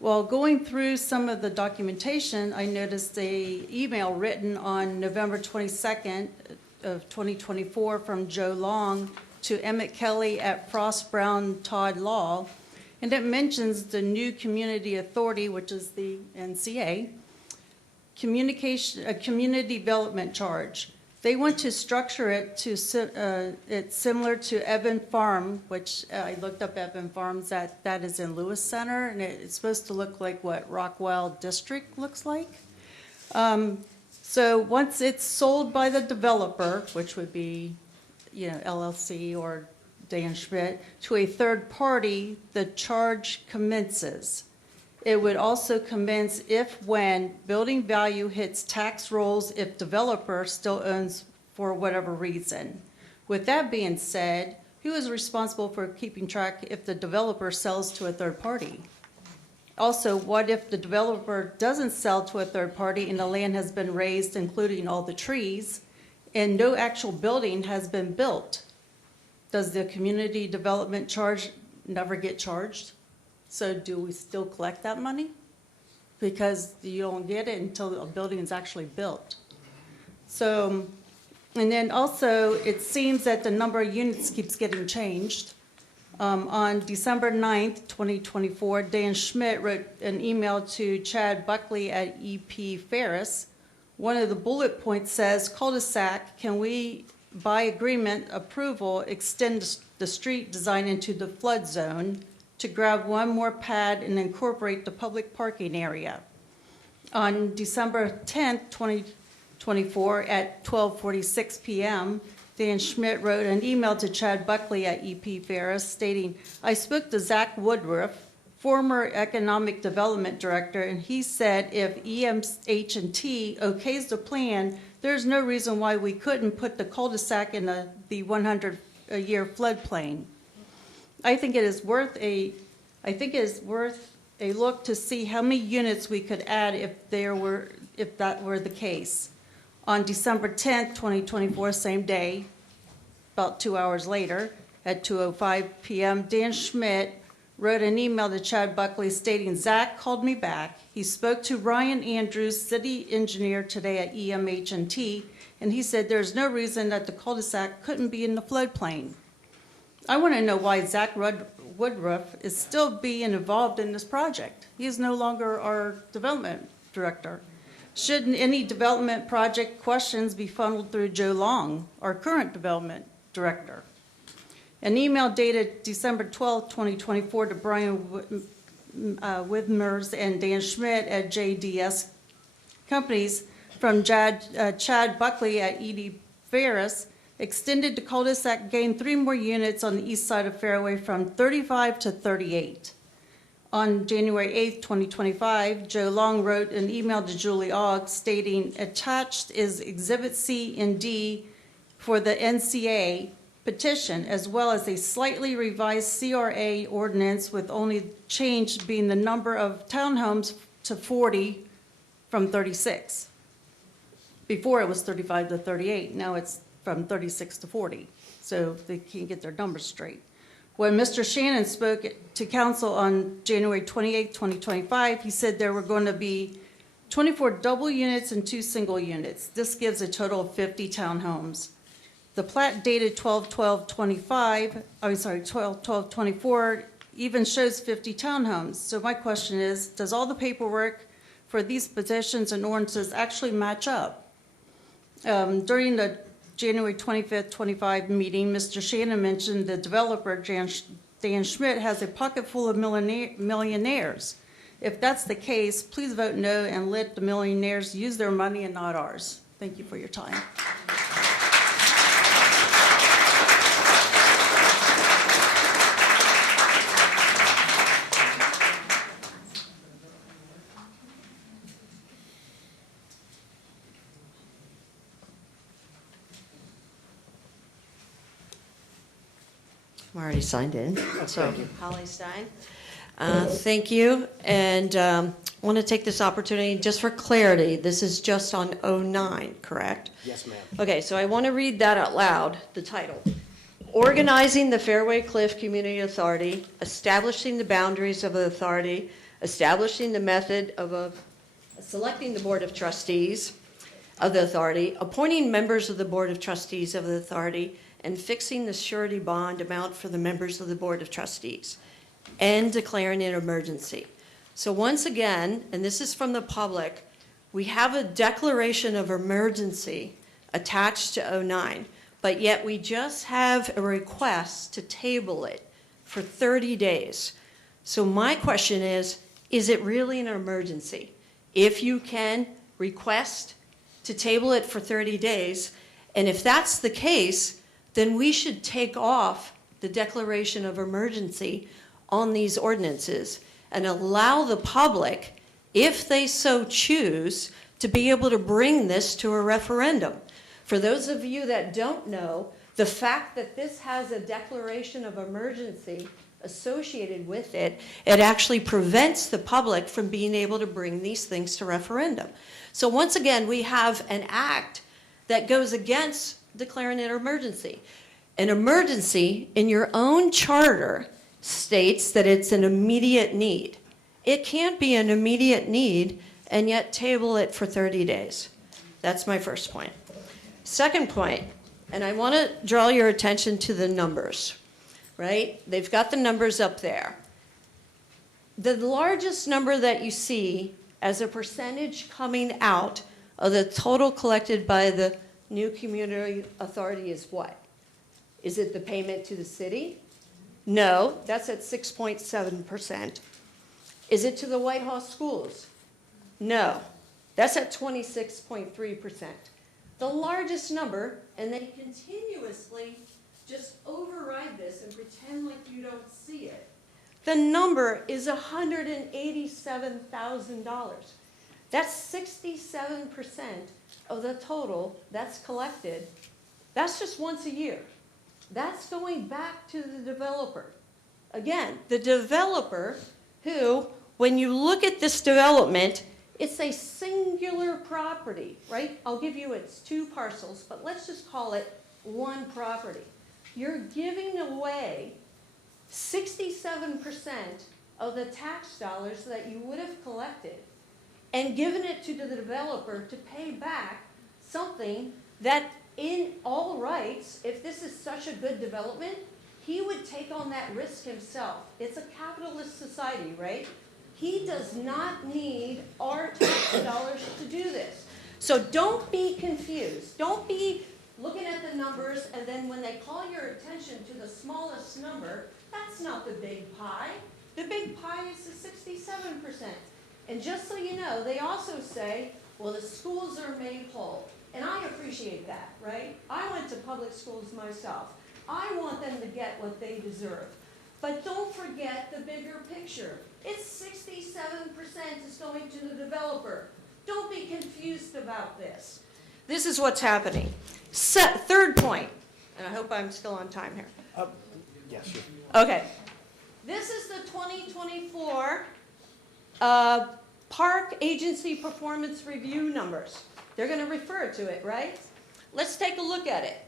while going through some of the documentation, I noticed a email written on November 22nd of 2024 from Joe Long to Emmett Kelly at Frost Brown Todd Law, and it mentions the new community authority, which is the NCA, community development charge. They want to structure it to, it's similar to Evan Farm, which I looked up Evan Farms, that is in Lewis Center, and it's supposed to look like what Rockwell District looks like. So once it's sold by the developer, which would be, LLC or Dan Schmidt, to a third party, the charge commences. It would also commence if when building value hits tax rolls if developer still owns for whatever reason. With that being said, who is responsible for keeping track if the developer sells to a third party? Also, what if the developer doesn't sell to a third party and the land has been raised, including all the trees, and no actual building has been built? Does the community development charge never get charged? So do we still collect that money? Because you don't get it until a building is actually built. So, and then also, it seems that the number of units keeps getting changed. On December 9th, 2024, Dan Schmidt wrote an email to Chad Buckley at EP Ferris. One of the bullet points says, cul-de-sac, can we, by agreement approval, extend the street design into the flood zone to grab one more pad and incorporate the public parking area. On December 10th, 2024, at 12:46 p.m., Dan Schmidt wrote an email to Chad Buckley at EP Ferris stating, I spoke to Zach Woodruff, former Economic Development Director, and he said if EMH&T okays the plan, there's no reason why we couldn't put the cul-de-sac in the 100-year floodplain. I think it is worth a look to see how many units we could add if that were the case. On December 10th, 2024, same day, about 2 hours later, at 2:05 p.m., Dan Schmidt wrote an email to Chad Buckley stating, Zach called me back. He spoke to Ryan Andrews, city engineer today at EMH&T, and he said there's no reason that the cul-de-sac couldn't be in the floodplain. I want to know why Zach Woodruff is still being involved in this project. He is no longer our development director. Shouldn't any development project questions be funneled through Joe Long, our current development director? An email dated December 12, 2024 to Brian Withmers and Dan Schmidt at JDS Companies from Chad Buckley at ED Ferris extended the cul-de-sac, gained 3 more units on the east side of Fairway from 35 to 38. On January 8, 2025, Joe Long wrote an email to Julie Ogg stating, attached is Exhibit C and D for the NCA petition, as well as a slightly revised CRA ordinance with only change being the number of townhomes to 40 from 36. Before it was 35 to 38, now it's from 36 to 40, so they can't get their numbers straight. When Mr. Shannon spoke to council on January 28, 2025, he said there were going to be 24 double units and 2 single units. This gives a total of 50 townhomes. The plat dated 12/12/24 even shows 50 townhomes. So my question is, does all the paperwork for these petitions and ordinances actually match up? During the January 25th, 25 meeting, Mr. Shannon mentioned the developer, Dan Schmidt, has a pocket full of millionaires. If that's the case, please vote no and let the millionaires use their money and not ours. Thank you for your time. I'm already signed in. So, Thank you. Holly Stein. Thank you. And want to take this opportunity, just for clarity, this is just on 09, correct? Yes, ma'am. Okay, so I want to read that out loud, the title. Organizing the Fairway Cliff Community Authority, establishing the boundaries of the authority, establishing the method of selecting the Board of Trustees of the authority, appointing members of the Board of Trustees of the authority, and fixing the surety bond amount for the members of the Board of Trustees, and declaring an emergency. So once again, and this is from the public, we have a declaration of emergency attached to 09, but yet we just have a request to table it for 30 days. So my question is it really an emergency? If you can request to table it for 30 days, and if that's the case, then we should take off the declaration of emergency on these ordinances and allow the public, if they so choose, to be able to bring this to a referendum. For those of you that don't know, the fact that this has a declaration of emergency associated with it, it actually prevents the public from being able to bring these things to referendum. So once again, we have an act that goes against declaring an emergency. An emergency in your own charter states that it's an immediate need. It can't be an immediate need and yet table it for 30 days. That's my first point. Second point, and I want to draw your attention to the numbers, right? They've got the numbers up there. The largest number that you see as a percentage coming out of the total collected by the new community authority is what? Is it the payment to the city? No, that's at 6.7%. Is it to the Whitehall schools? No, that's at 26.3%. The largest number, and they continuously just override this and pretend like you don't see it. The number is $187,000. That's 67% of the total that's collected. That's just once a year. That's going back to the developer. Again, the developer who, when you look at this development, it's a singular property, right? I'll give you its 2 parcels, but let's just call it one property. You're giving away 67% of the tax dollars that you would have collected and given it to the developer to pay back something that in all rights, if this is such a good development, he would take on that risk himself. It's a capitalist society, right? He does not need our tax dollars to do this. So don't be confused. Don't be looking at the numbers and then when they call your attention to the smallest number, that's not the big pie. The big pie is the 67%. And just so you know, they also say, well, the schools are made whole. And I appreciate that, right? I went to public schools myself. I want them to get what they deserve. But don't forget the bigger picture. It's 67% is going to the developer. Don't be confused about this. This is what's happening. Third point, and I hope I'm still on time here. Yes, sure. Okay. This is the 2024 Park Agency Performance Review numbers. They're going to refer to it, right? Let's take a look at it.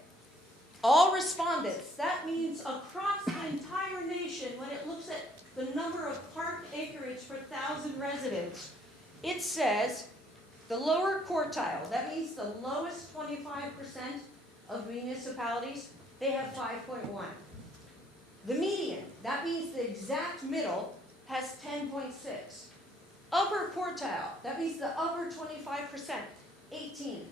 All respondents, that means across the entire nation, when it looks at the number of park acreage per 1,000 residents, it says the lower quartile, that means the lowest 25% of municipalities, they have 5.1. The median, that means the exact middle, has 10.6. Upper quartile, that means the upper 25%, 18.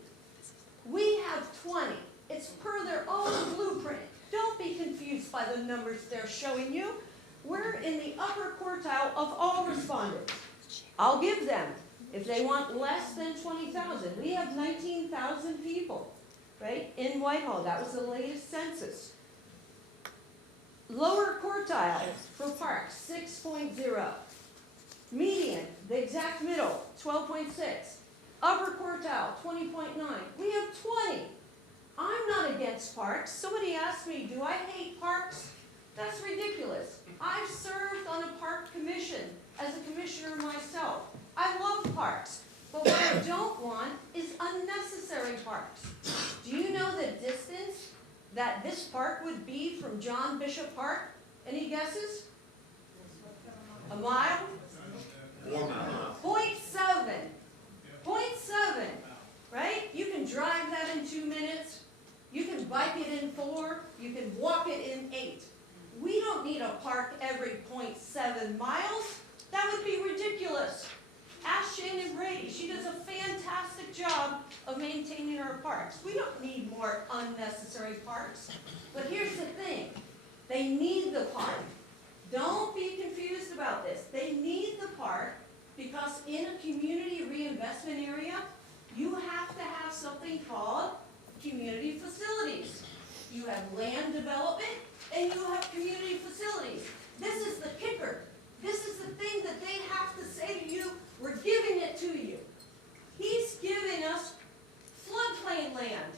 We have 20. It's per their own blueprint. Don't be confused by the numbers they're showing you. We're in the upper quartile of all respondents. I'll give them, if they want less than 20,000. We have 19,000 people, right, in Whitehall. That was the latest census. Lower quartile for parks, 6.0. Median, the exact middle, 12.6. Upper quartile, 20.9. We have 20. I'm not against parks. Somebody asked me, do I hate parks? That's ridiculous. I've served on a park commission as a commissioner myself. I love parks, but what I don't want is unnecessary parks. Do you know the distance that this park would be from John Bishop Park? Any guesses? A mile? 0.7. 0.7, right? You can drive that in 2 minutes. You can bike it in 4. You can walk it in 8. We don't need a park every 0.7 miles. That would be ridiculous. Ask Shannon Brady. She does a fantastic job of maintaining our parks. We don't need more unnecessary parks. But here's the thing. They need the park. Don't be confused about this. They need the park because in a community reinvestment area, you have to have something called community facilities. You have land development and you have community facilities. This is the kicker. This is the thing that they have to say to you, we're giving it to you. He's giving us floodplain land.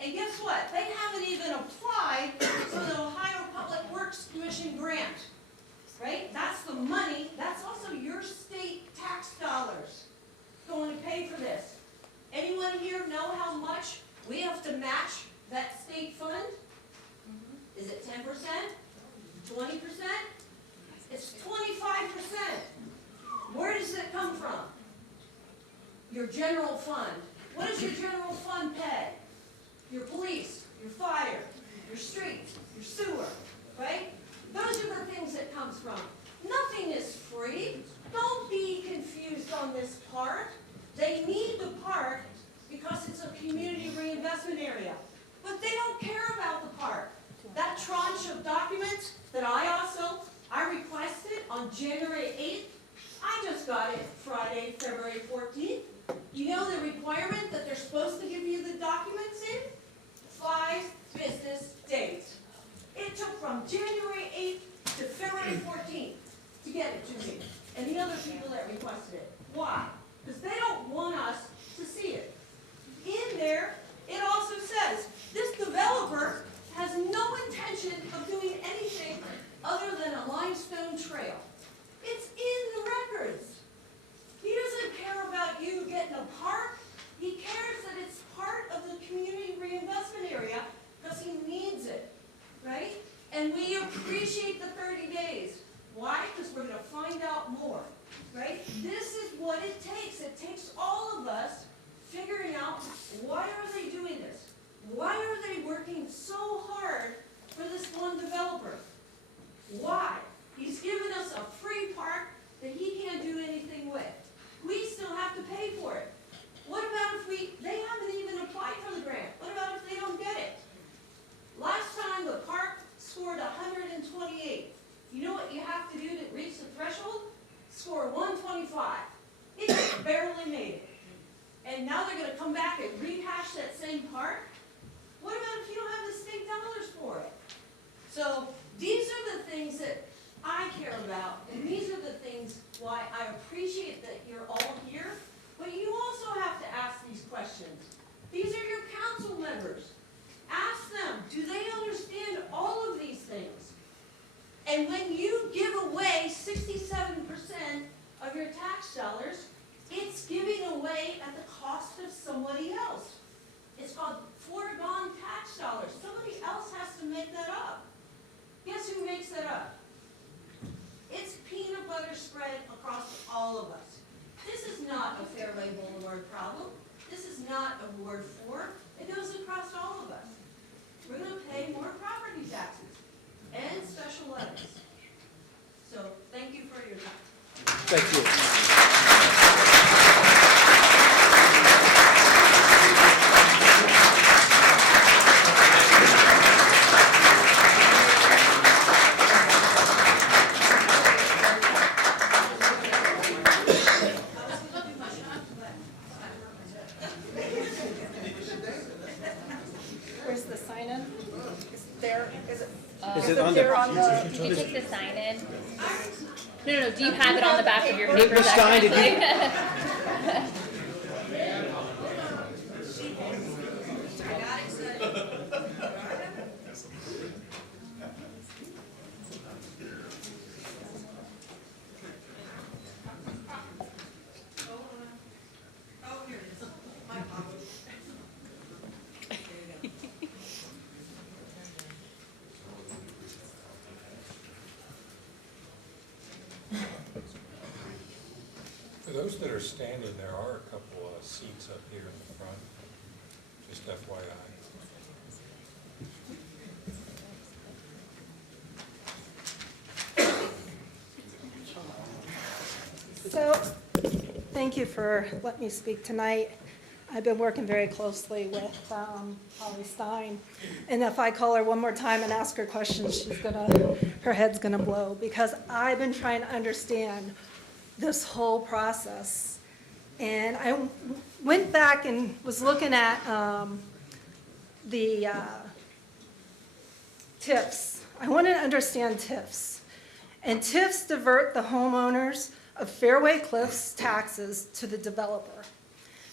And guess what? They haven't even applied for the Ohio Public Works Commission grant. Right? That's the money. That's also your state tax dollars going to pay for this. Anyone here know how much we have to match that state fund? Is it 10%? 20%? It's 25%. Where does it come from? Your general fund. What does your general fund pay? Your police, your fire, your streets, your sewer, right? Those are the things it comes from. Nothing is free. Don't be confused on this part. They need the park because it's a community reinvestment area. But they don't care about the park. That tranche of documents that I requested on January 8th, I just got it Friday, February 14th. You know the requirement that they're supposed to give you the documents in? 5 business days. It took from January 8th to February 14th to get it to me, and the other people that requested it. Why? Because they don't want us to see it. In there, it also says, this developer has no intention of doing anything other than a limestone trail. It's in the records. He doesn't care about you getting a park. He cares that it's part of the community reinvestment area because he needs it. Right? And we appreciate the 30 days. Why? Because we're going to find out more. Right? This is what it takes. It takes all of us figuring out, why are they doing this? Why are they working so hard for this one developer? Why? He's given us a free park that he can't do anything with. We still have to pay for it. What about if they haven't even applied for the grant? What about if they don't get it? Last time the park scored 128. You know what you have to do to reach the threshold? Score 125. It just barely made it. And now they're going to come back and rehash that same park? What about if you don't have the state dollars for it? So these are the things that I care about, and these are the things why I appreciate that you're all here, but you also have to ask these questions. These are your council members. Ask them, do they understand all of these things? And when you give away 67% of your tax dollars, it's giving away at the cost of somebody else. It's called foregone tax dollars. Somebody else has to make that up. Guess who makes that up? It's peanut butter spread across all of us. This is not a Fairway Boulevard problem. This is not a Ward 4. It goes across all of us. We're going to pay more property taxes and special levies. So thank you for your time. Thank you. Where's the sign-in? Is there, is it? Is it on the- there on the? Did you take the sign in? No, do you have it on the back of your The papers sign, did you- actually? those that are standing, there are a couple of seats up here in the front, just FYI. So, thank you for letting me speak tonight. I've been working very closely with Holly Stein, and if I call her one more time and ask her questions, her head's gonna blow, because I've been trying to understand this whole process. And I went back and was looking at the TIFs. I wanted to understand TIFs. And TIFs divert the homeowners of Fairway Cliffs taxes to the developer.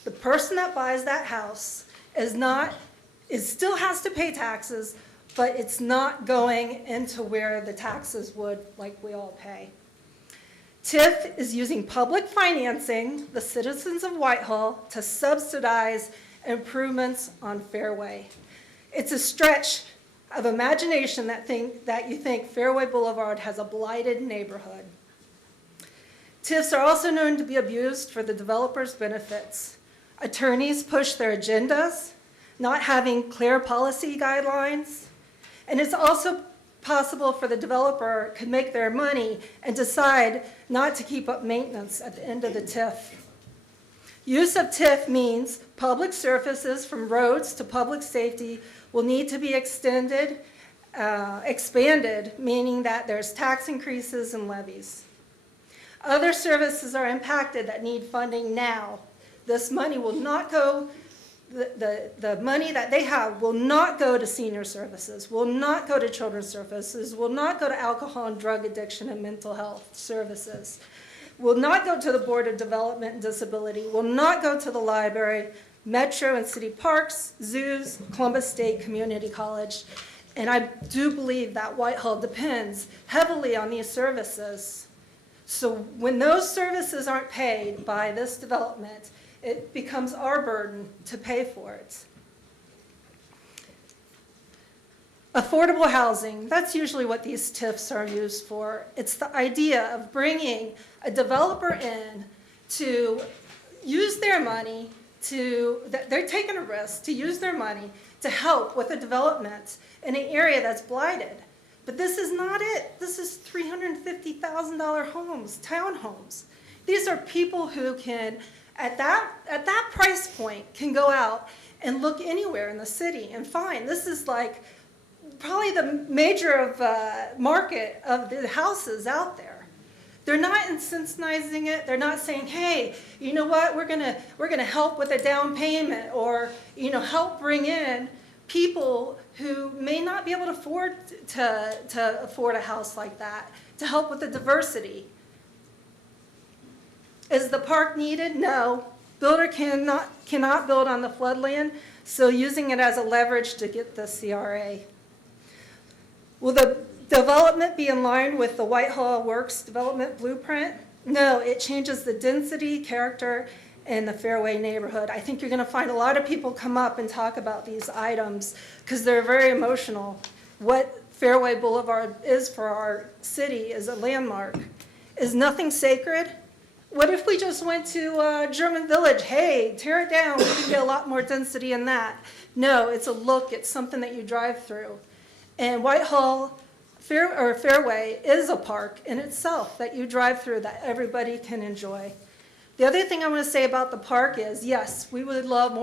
The person that buys that house still has to pay taxes, but it's not going into where the taxes would, like we all pay. TIF is using public financing, the citizens of Whitehall, to subsidize improvements on Fairway. It's a stretch of imagination that you think Fairway Boulevard has a blighted neighborhood. TIFs are also known to be abused for the developer's benefits. Attorneys push their agendas, not having clear policy guidelines, and it's also possible for the developer to make their money and decide not to keep up maintenance at the end of the TIF. Use of TIF means public surfaces from roads to public safety will need to be expanded, meaning that there's tax increases and levies. Other services are impacted that need funding now. This money will not go, the money that they have will not go to senior services, will not go to children's services, will not go to alcohol and drug addiction and mental health services, will not go to the Board of Development and Disability, will not go to the library, metro and city parks, zoos, Columbus State Community College. And I do believe that Whitehall depends heavily on these services. So when those services aren't paid by this development, it becomes our burden to pay for it. Affordable housing, that's usually what these TIFs are used for. It's the idea of bringing a developer in to use their money they're taking a risk to use their money to help with a development in an area that's blighted. But this is not it. This is $350,000 homes, townhomes. These are people who can, at that price point, can go out and look anywhere in the city and find. This is like probably the major market of the houses out there. They're not incentivizing it. They're not saying, hey, you know what, we're gonna help with a down payment, or help bring in people who may not be able to afford to afford a house like that, to help with the diversity. Is the park needed? No. Builder cannot build on the floodland, so using it as a leverage to get the CRA. Will the development be in line with the Whitehall Works development blueprint? No, it changes the density, character, and the Fairway neighborhood. I think you're gonna find a lot of people come up and talk about these items because they're very emotional. What Fairway Boulevard is for our city is a landmark. Is nothing sacred? What if we just went to German Village? Hey, tear it down, we can get a lot more density in that. No, it's a look, it's something that you drive through. And Whitehall Fairway is a park in itself that you drive through that everybody can enjoy. The other thing I want to say about the park is, yes, we would love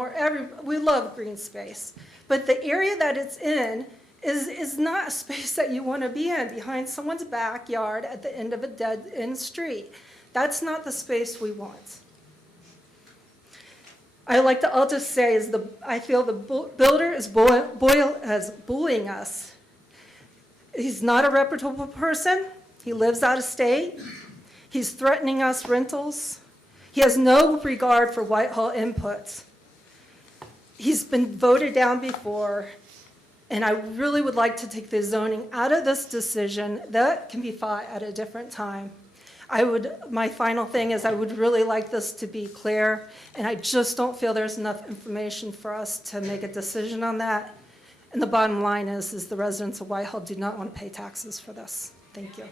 we love green space, but the area that it's in is not a space that you want to be in, behind someone's backyard at the end of a dead-end street. That's not the space we want. I'll just say I feel the builder is bullying us. He's not a reputable person. He lives out of state. He's threatening us rentals. He has no regard for Whitehall inputs. He's been voted down before, and I really would like to take the zoning out of this decision. That can be fought at a different time. My final thing is I would really like this to be clear, and I just don't feel there's enough information for us to make a decision on that. And the bottom line is the residents of Whitehall do not want to pay taxes for this. Thank you.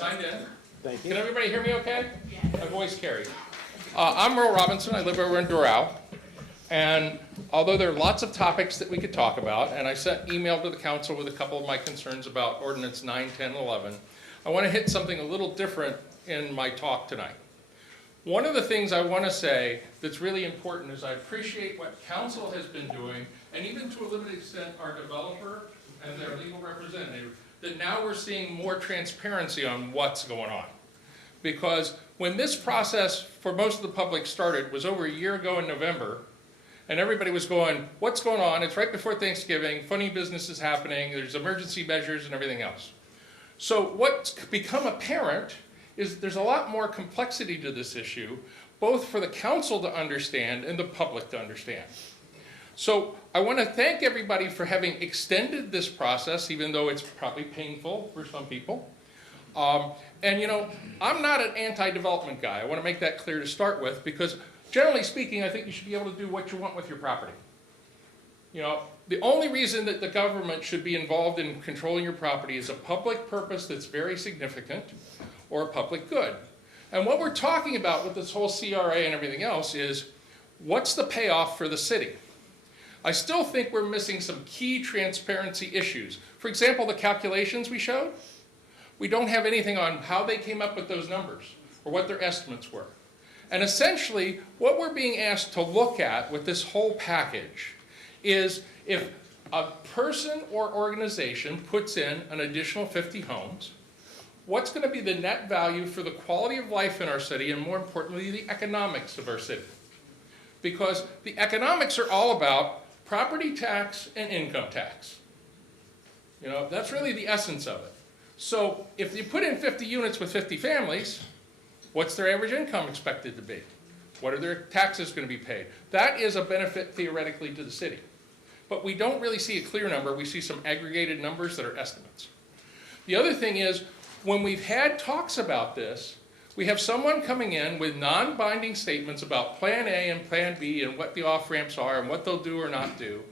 signed in. Thank you. Can everybody hear me okay? My voice carries. I'm Merle Robinson. I live over in Doral. And although there are lots of topics that we could talk about, and I sent email to the council with a couple of my concerns about ordinance 9, 10, 11, I want to hit something a little different in my talk tonight. One of the things I want to say that's really important is I appreciate what council has been doing, and even to a limited extent our developer and their legal representative, that now we're seeing more transparency on what's going on. Because when this process for most of the public started was over a year ago in November, and everybody was going, what's going on? It's right before Thanksgiving, funny business is happening, there's emergency measures and everything else. So what's become apparent is there's a lot more complexity to this issue, both for the council to understand and the public to understand. So I want to thank everybody for having extended this process, even though it's probably painful for some people. And you know, I'm not an anti-development guy. I want to make that clear to start with, because generally speaking, I think you should be able to do what you want with your property. You know, the only reason that the government should be involved in controlling your property is a public purpose that's very significant or a public good. And what we're talking about with this whole CRA and everything else is, what's the payoff for the city? I still think we're missing some key transparency issues. For example, the calculations we showed, we don't have anything on how they came up with those numbers or what their estimates were. And essentially, what we're being asked to look at with this whole package is if a person or organization puts in an additional 50 homes, what's going to be the net value for the quality of life in our city, and more importantly, the economics of our city. Because the economics are all about property tax and income tax. You know, that's really the essence of it. So if you put in 50 units with 50 families, what's their average income expected to be? What are their taxes going to be paid? That is a benefit theoretically to the city. But we don't really see a clear number. We see some aggregated numbers that are estimates. The other thing is, when we've had talks about this, we have someone coming in with non-binding statements about Plan A and Plan B and what the off-ramps are and what they'll do or not do.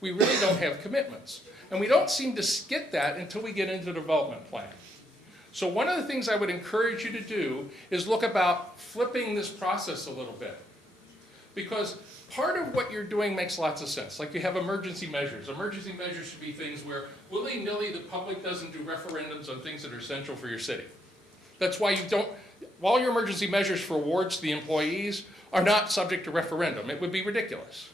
We really don't have commitments. And we don't seem to get that until we get into the development plan. So one of the things I would encourage you to do is look about flipping this process a little bit. Because part of what you're doing makes lots of sense. Like you have emergency measures. Emergency measures should be things where willy-nilly the public doesn't do referendums on things that are essential for your city. That's why you don't, all your emergency measures for awards to the employees are not subject to referendum. It would be ridiculous.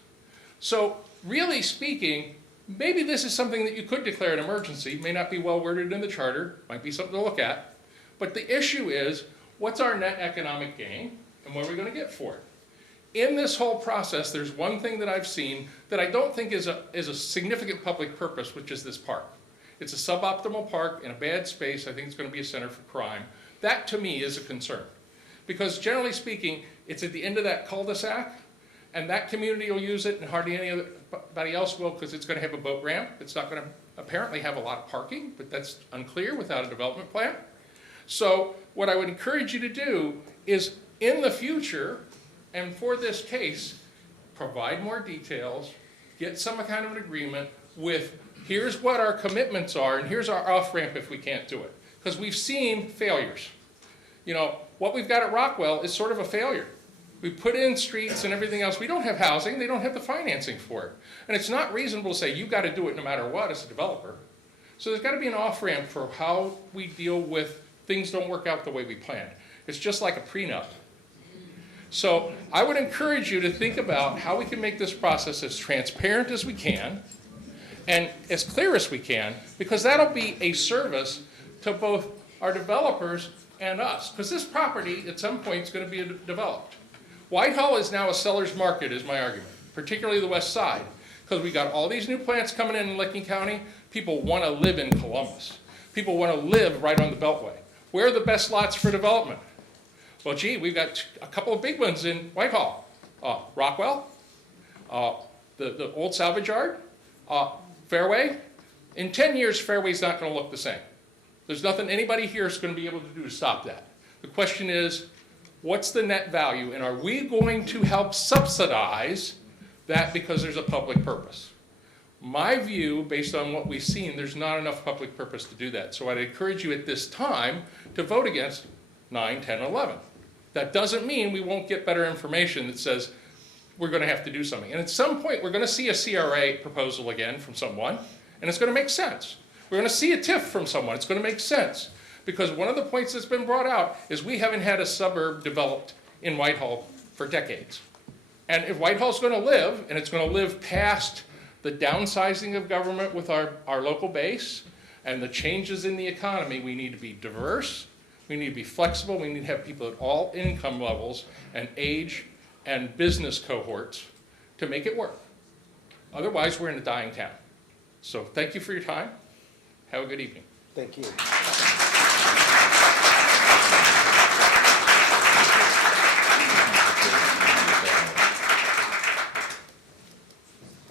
So really speaking, maybe this is something that you could declare an emergency. May not be well worded in the charter, might be something to look at. But the issue is, what's our net economic gain and what are we going to get for it? In this whole process, there's one thing that I've seen that I don't think is a significant public purpose, which is this park. It's a suboptimal park in a bad space. I think it's going to be a center for crime. That to me is a concern. Because generally speaking, it's at the end of that cul-de-sac, and that community will use it and hardly anybody else will, because it's going to have a boat ramp. It's not going to apparently have a lot of parking, but that's unclear without a development plan. So what I would encourage you to do is, in the future, and for this case, provide more details, get some kind of an agreement with, here's what our commitments are, and here's our off-ramp if we can't do it. Because we've seen failures. You know, what we've got at Rockwell is sort of a failure. We put in streets and everything else. We don't have housing. They don't have the financing for it. And it's not reasonable to say, you've got to do it no matter what as a developer. So there's got to be an off-ramp for how we deal with things don't work out the way we planned. It's just like a prenup. So I would encourage you to think about how we can make this process as transparent as we can and as clear as we can, because that'll be a service to both our developers and us. Because this property at some point is going to be developed. Whitehall is now a seller's market, is my argument, particularly the west side. Because we got all these new plants coming in Licking County. People want to live in Columbus. People want to live right on the Beltway. Where are the best lots for development? Well, gee, we've got a couple of big ones in Whitehall. Rockwell, the old salvage yard, Fairway. In 10 years, Fairway's not going to look the same. There's nothing anybody here is going to be able to do to stop that. The question is, what's the net value, and are we going to help subsidize that because there's a public purpose? My view, based on what we've seen, there's not enough public purpose to do that. So I'd encourage you at this time to vote against 9, 10, 11. That doesn't mean we won't get better information that says we're going to have to do something. And at some point, we're going to see a CRA proposal again from someone, and it's going to make sense. We're going to see a TIF from someone. It's going to make sense. Because one of the points that's been brought out is we haven't had a suburb developed in Whitehall for decades. And if Whitehall's going to live, and it's going to live past the downsizing of government with our local base and the changes in the economy, we need to be diverse, we need to be flexible, we need to have people at all income levels and age and business cohorts to make it work. Otherwise, we're in a dying town. So thank you for your time. Have a good evening. Thank you.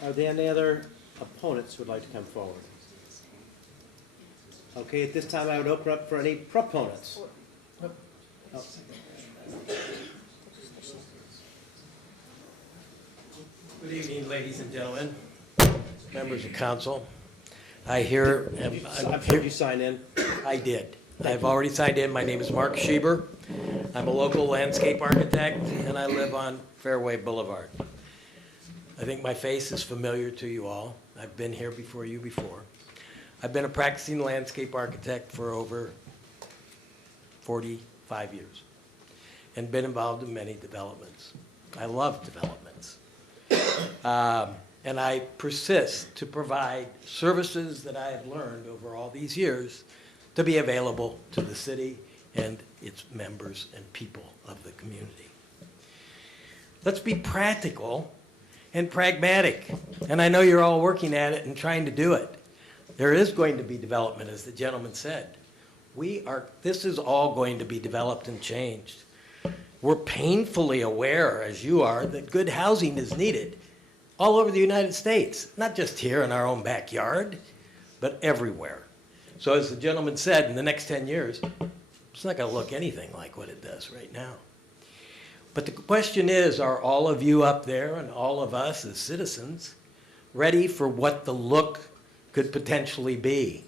Are there any other opponents who would like to come forward? Okay, at this time, I would open up for any proponents. Oh. Good evening, ladies and gentlemen, members of council. I've heard you sign in. I did. I've already signed in. My name is Mark Schieber. I'm a local landscape architect, and I live on Fairway Boulevard. I think my face is familiar to you all. I've been here before you before. I've been a practicing landscape architect for over 45 years and been involved in many developments. I love developments. And I persist to provide services that I have learned over all these years to be available to the city and its members and people of the community. Let's be practical and pragmatic. And I know you're all working at it and trying to do it. There is going to be development, as the gentleman said. This is all going to be developed and changed. We're painfully aware, as you are, that good housing is needed all over the United States, not just here in our own backyard, but everywhere. So as the gentleman said, in the next 10 years, it's not going to look anything like what it does right now. But the question is, are all of you up there and all of us as citizens ready for what the look could potentially be?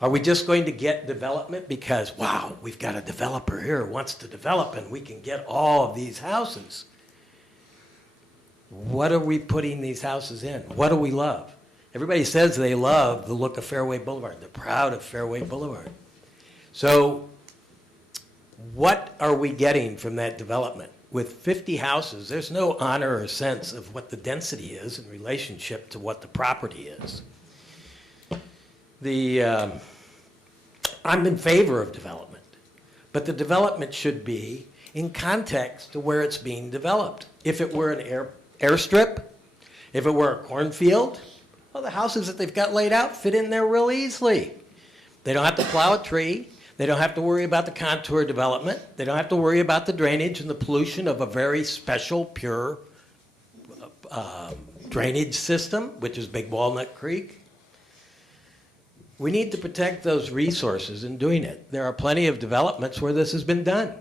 Are we just going to get development because, wow, we've got a developer here who wants to develop and we can get all of these houses? What are we putting these houses in? What do we love? Everybody says they love the look of Fairway Boulevard. They're proud of Fairway Boulevard. So what are we getting from that development? With 50 houses, there's no honor or sense of what the density is in relationship to what the property is. I'm in favor of development, but the development should be in context to where it's being developed. If it were an airstrip, if it were a cornfield, well, the houses that they've got laid out fit in there real easily. They don't have to plow a tree. They don't have to worry about the contour development. They don't have to worry about the drainage and the pollution of a very special, pure drainage system, which is Big Walnut Creek. We need to protect those resources in doing it. There are plenty of developments where this has been done.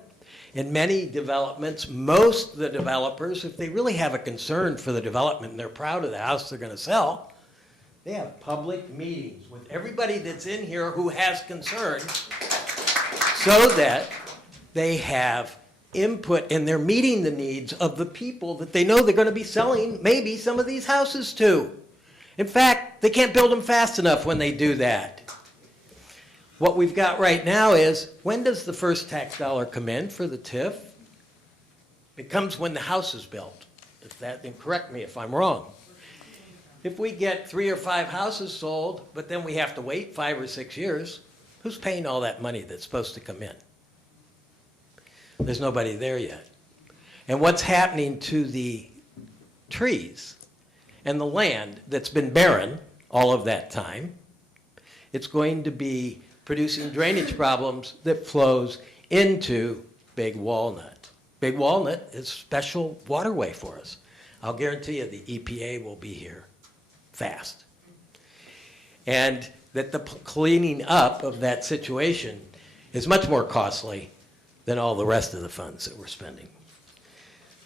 In many developments, most of the developers, if they really have a concern for the development and they're proud of the house they're going to sell, they have public meetings with everybody that's in here who has concern so that they have input and they're meeting the needs of the people that they know they're going to be selling maybe some of these houses to. In fact, they can't build them fast enough when they do that. What we've got right now is, when does the first tax dollar come in for the TIF? It comes when the house is built. And correct me if I'm wrong. If we get 3 or 5 houses sold, but then we have to wait 5 or 6 years, who's paying all that money that's supposed to come in? There's nobody there yet. And what's happening to the trees and the land that's been barren all of that time? It's going to be producing drainage problems that flows into Big Walnut. Big Walnut is a special waterway for us. I'll guarantee you the EPA will be here fast. And that the cleaning up of that situation is much more costly than all the rest of the funds that we're spending.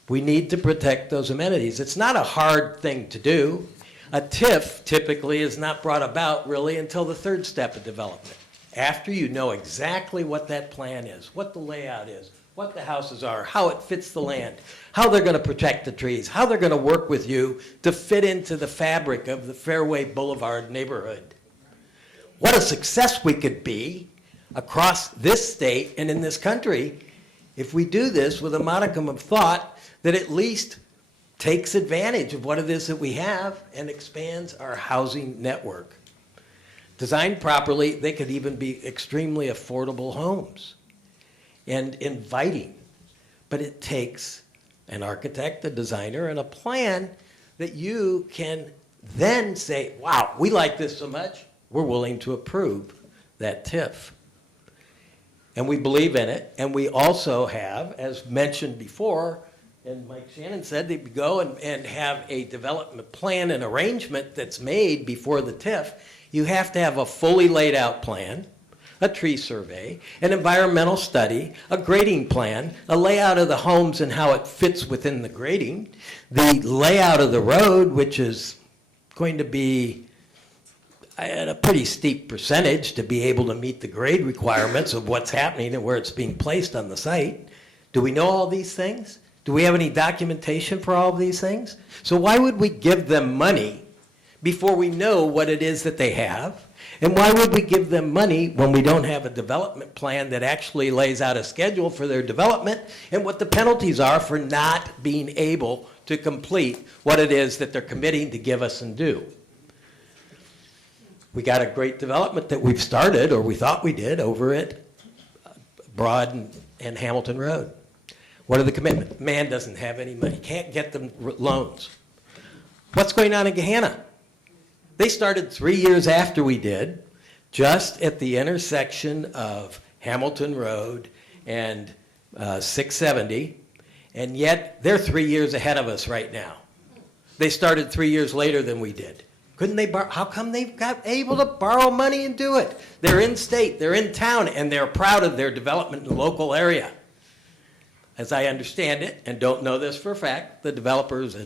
We need to protect those amenities. It's not a hard thing to do. A TIF typically is not brought about really until the third step of development. After you know exactly what that plan is, what the layout is, what the houses are, how it fits the land, how they're going to protect the trees, how they're going to work with you to fit into the fabric of the Fairway Boulevard neighborhood. What a success we could be across this state and in this country if we do this with a modicum of thought that at least takes advantage of what it is that we have and expands our housing network. Designed properly, they could even be extremely affordable homes and inviting. But it takes an architect, a designer, and a plan that you can then say, wow, we like this so much, we're willing to approve that TIF. And we believe in it, and we also have, as mentioned before, and Mike Shannon said, that we go and have a development plan and arrangement that's made before the TIF. You have to have a fully laid out plan, a tree survey, an environmental study, a grading plan, a layout of the homes and how it fits within the grading, the layout of the road, which is going to be at a pretty steep percentage to be able to meet the grade requirements of what's happening and where it's being placed on the site. Do we know all these things? Do we have any documentation for all of these things? So why would we give them money before we know what it is that they have? And why would we give them money when we don't have a development plan that actually lays out a schedule for their development and what the penalties are for not being able to complete what it is that they're committing to give us and do? We got a great development that we've started, or we thought we did, over at Broad and Hamilton Road. What are the commitments? Man doesn't have any money, can't get them loans. What's going on in Gahanna? They started 3 years after we did, just at the intersection of Hamilton Road and 670, and yet they're 3 years ahead of us right now. They started 3 years later than we did. Couldn't they borrow? How come they've got able to borrow money and do it? They're in state, they're in town, and they're proud of their development in the local area. As I understand it, and don't know this for a fact, the developer is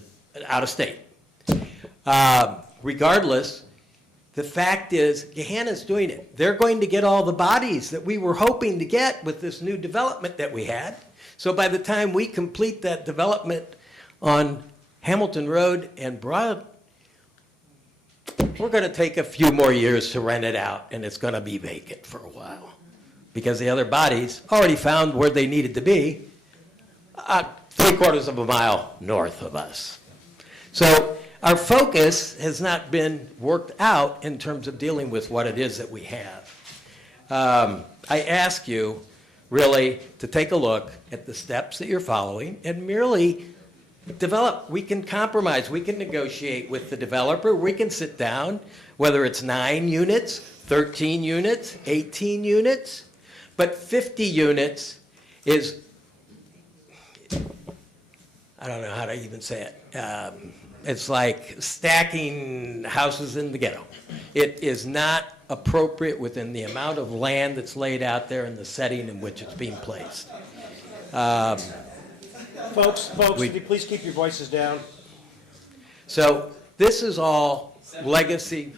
out of state. Regardless, the fact is, Gahanna's doing it. They're going to get all the bodies that we were hoping to get with this new development that we had. So by the time we complete that development on Hamilton Road and Broad, we're going to take a few more years to rent it out, and it's going to be vacant for a while because the other bodies already found where they needed to be, 3/4 of a mile north of us. So our focus has not been worked out in terms of dealing with what it is that we have. I ask you really to take a look at the steps that you're following and merely develop. We can compromise, we can negotiate with the developer, we can sit down, whether it's 9 units, 13 units, 18 units, but 50 units is, I don't know how to even say it. It's like stacking houses in the ghetto. It is not appropriate within the amount of land that's laid out there and the setting in which it's being placed. Folks, could you please keep your voices down? So this is all legacy.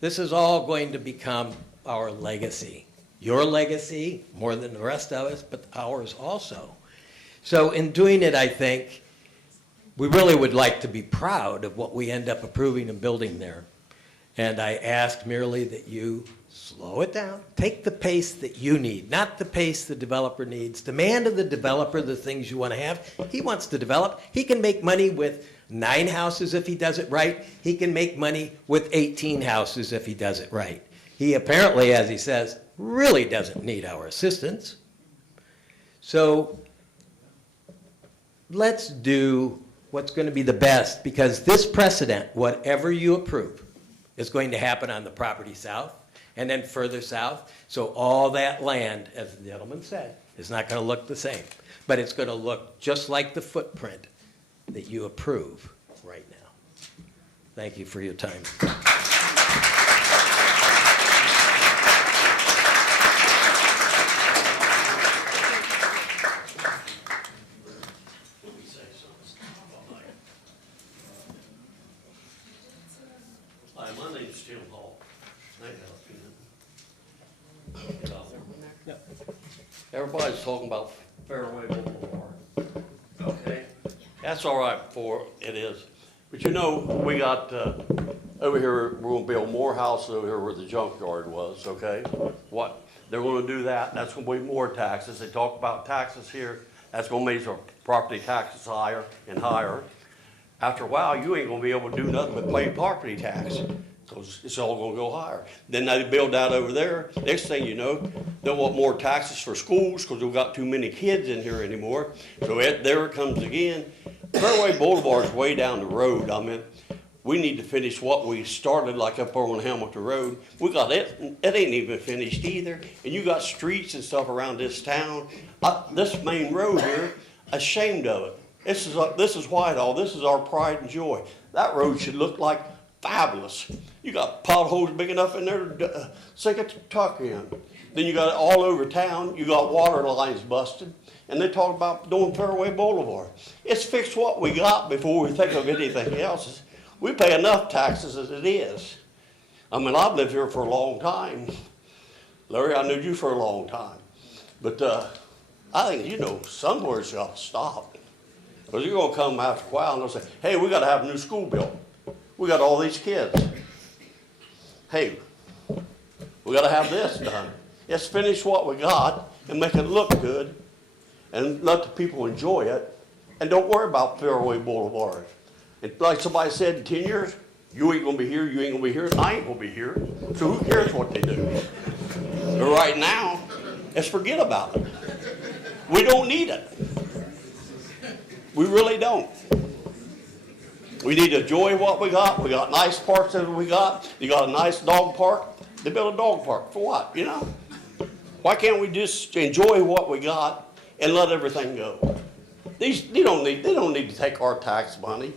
This is all going to become our legacy. Your legacy, more than the rest of us, but ours also. So in doing it, I think we really would like to be proud of what we end up approving and building there. And I ask merely that you slow it down. Take the pace that you need, not the pace the developer needs. Demand of the developer the things you want to have. He wants to develop. He can make money with 9 houses if he does it right. He can make money with 18 houses if he does it right. He apparently, as he says, really doesn't need our assistance. So let's do what's going to be the best, because this precedent, whatever you approve, is going to happen on the property south and then further south. So all that land, as the gentleman said, is not going to look the same, but it's going to look just like the footprint that you approve right now. Thank you for your time. everybody's talking about Fairway Boulevard. Okay? That's all right for it is. But you know, we got, over here, we're gonna build more houses over here where the junkyard was, okay? What, they're gonna do that, that's gonna be more taxes. They talk about taxes here, that's gonna make our property taxes higher and higher. After a while, you ain't gonna be able to do nothing but pay property tax, because it's all gonna go higher. Then they build out over there, next thing you know, they want more taxes for schools, because we've got too many kids in here anymore. So there it comes again. Fairway Boulevard's way down the road. I mean, we need to finish what we started, like up on Hamilton Road. We got it ain't even finished either. And you got streets and stuff around this town. This main road here, ashamed of it. This is Whitehall. This is our pride and joy. That road should look like fabulous. You got potholes big enough in there to sink a tuck in. Then you got it all over town. You got water lines busted. And they talk about doing Fairway Boulevard. It's fix what we got before we think of anything else. We pay enough taxes as it is. I mean, I've lived here for a long time. Larry, I knew you for a long time. But I think, you know, somewhere it's got to stop. Because you're going to come after a while and they'll say, hey, we got to have a new school built. We got all these kids. Hey, we got to have this done. Let's finish what we got and make it look good and let the people enjoy it. And don't worry about Fairway Boulevard. And like somebody said, in 10 years, you ain't going to be here, you ain't going to be here, I ain't going to be here. So who cares what they do? But right now, let's forget about it. We don't need it. We really don't. We need to enjoy what we got. We got nice parks that we got. You got a nice dog park. They built a dog park for what, you know? Why can't we just enjoy what we got and let everything go? They don't need to take our tax money.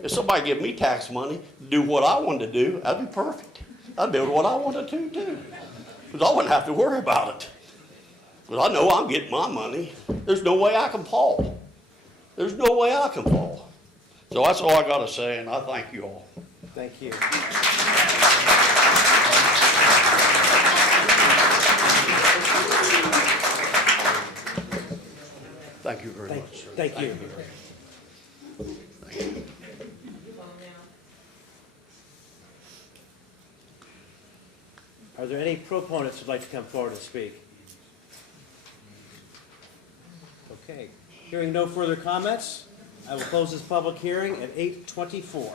If somebody give me tax money to do what I wanted to do, that'd be perfect. I'd be able to do what I wanted to too. Because I wouldn't have to worry about it. Because I know I'm getting my money. There's no way I can fall. There's no way I can fall. So that's all I got to say, and I thank you all. Thank you. Thank you very much. Thank you. Are there any proponents who'd like to come forward and speak? Okay. Hearing no further comments, I will close this public hearing at 8:24.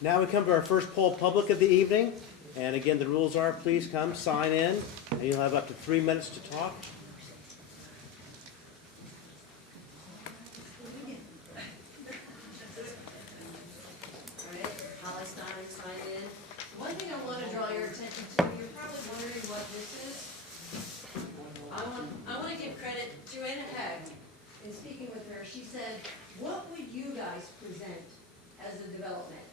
Now we come to our first poll public of the evening. And again, the rules are, please come, sign in, and you'll have up to 3 minutes to talk. Holly Stein, sign in. One thing I want to draw your attention to, you're probably wondering what this is. I want to give credit to Anna Hegg. In speaking with her, she said, what would you guys present as a development?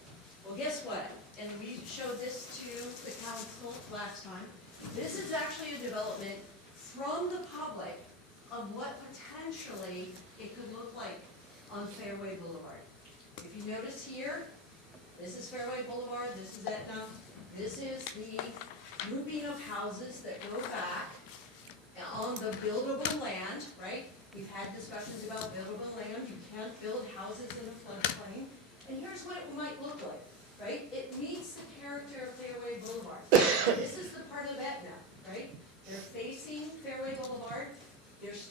Well, guess what? And we showed this to the council last time. This is actually a development from the public of what potentially it could look like on Fairway Boulevard. If you notice here, this is Fairway Boulevard, this is Etna, this is the grouping of houses that go back on the buildable land, right? We've had discussions about buildable land. You can't build houses in a floodplain. And here's what it might look like, right? It meets the character of Fairway Boulevard. This is the part of Etna, right? They're facing Fairway Boulevard. There's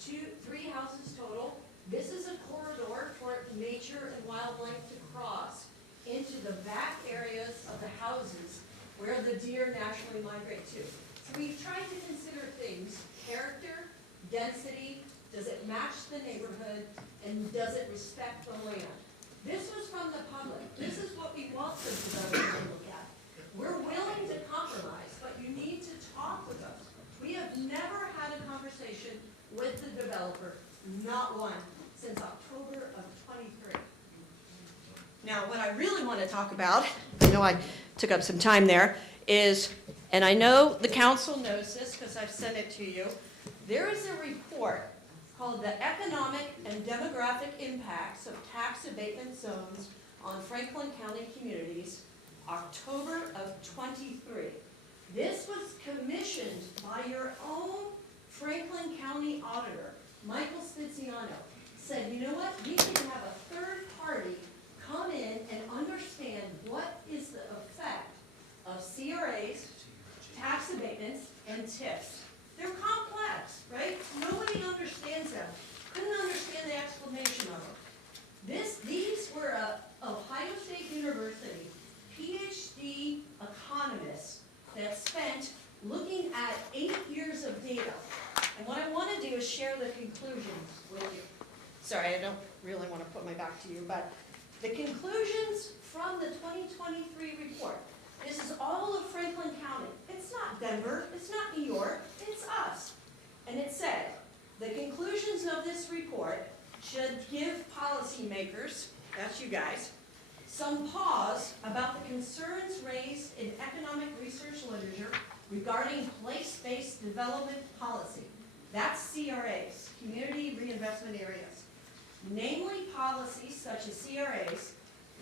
three houses total. This is a corridor for nature and wildlife to cross into the back areas of the houses where the deer naturally migrate to. So we've tried to consider things, character, density, does it match the neighborhood, and does it respect the land? This was from the public. This is what we want the developer to look at. We're willing to compromise, but you need to talk with us. We have never had a conversation with the developer, not one, since October of '23. Now, what I really want to talk about, I know I took up some time there, is, and I know the council knows this because I've sent it to you, there is a report called the Economic and Demographic Impacts of Tax Abatement Zones on Franklin County Communities, October of '23. This was commissioned by your own Franklin County auditor, Michael Spiziano. Said, you know what, we can have a third party come in and understand what is the effect of CRAs, tax abatements, and TIFs. They're complex, right? Nobody understands them. Couldn't understand the explanation of them. These were Ohio State University PhD economists that spent looking at 8 years of data. And what I want to do is share the conclusions with you. Sorry, I don't really want to put my back to you, but the conclusions from the 2023 report. This is all of Franklin County. It's not Denver, it's not New York, it's us. And it said, the conclusions of this report should give policymakers, that's you guys, some pause about the concerns raised in economic research literature regarding place-based development policy. That's CRAs, Community Reinvestment Areas. Namely, policies such as CRAs,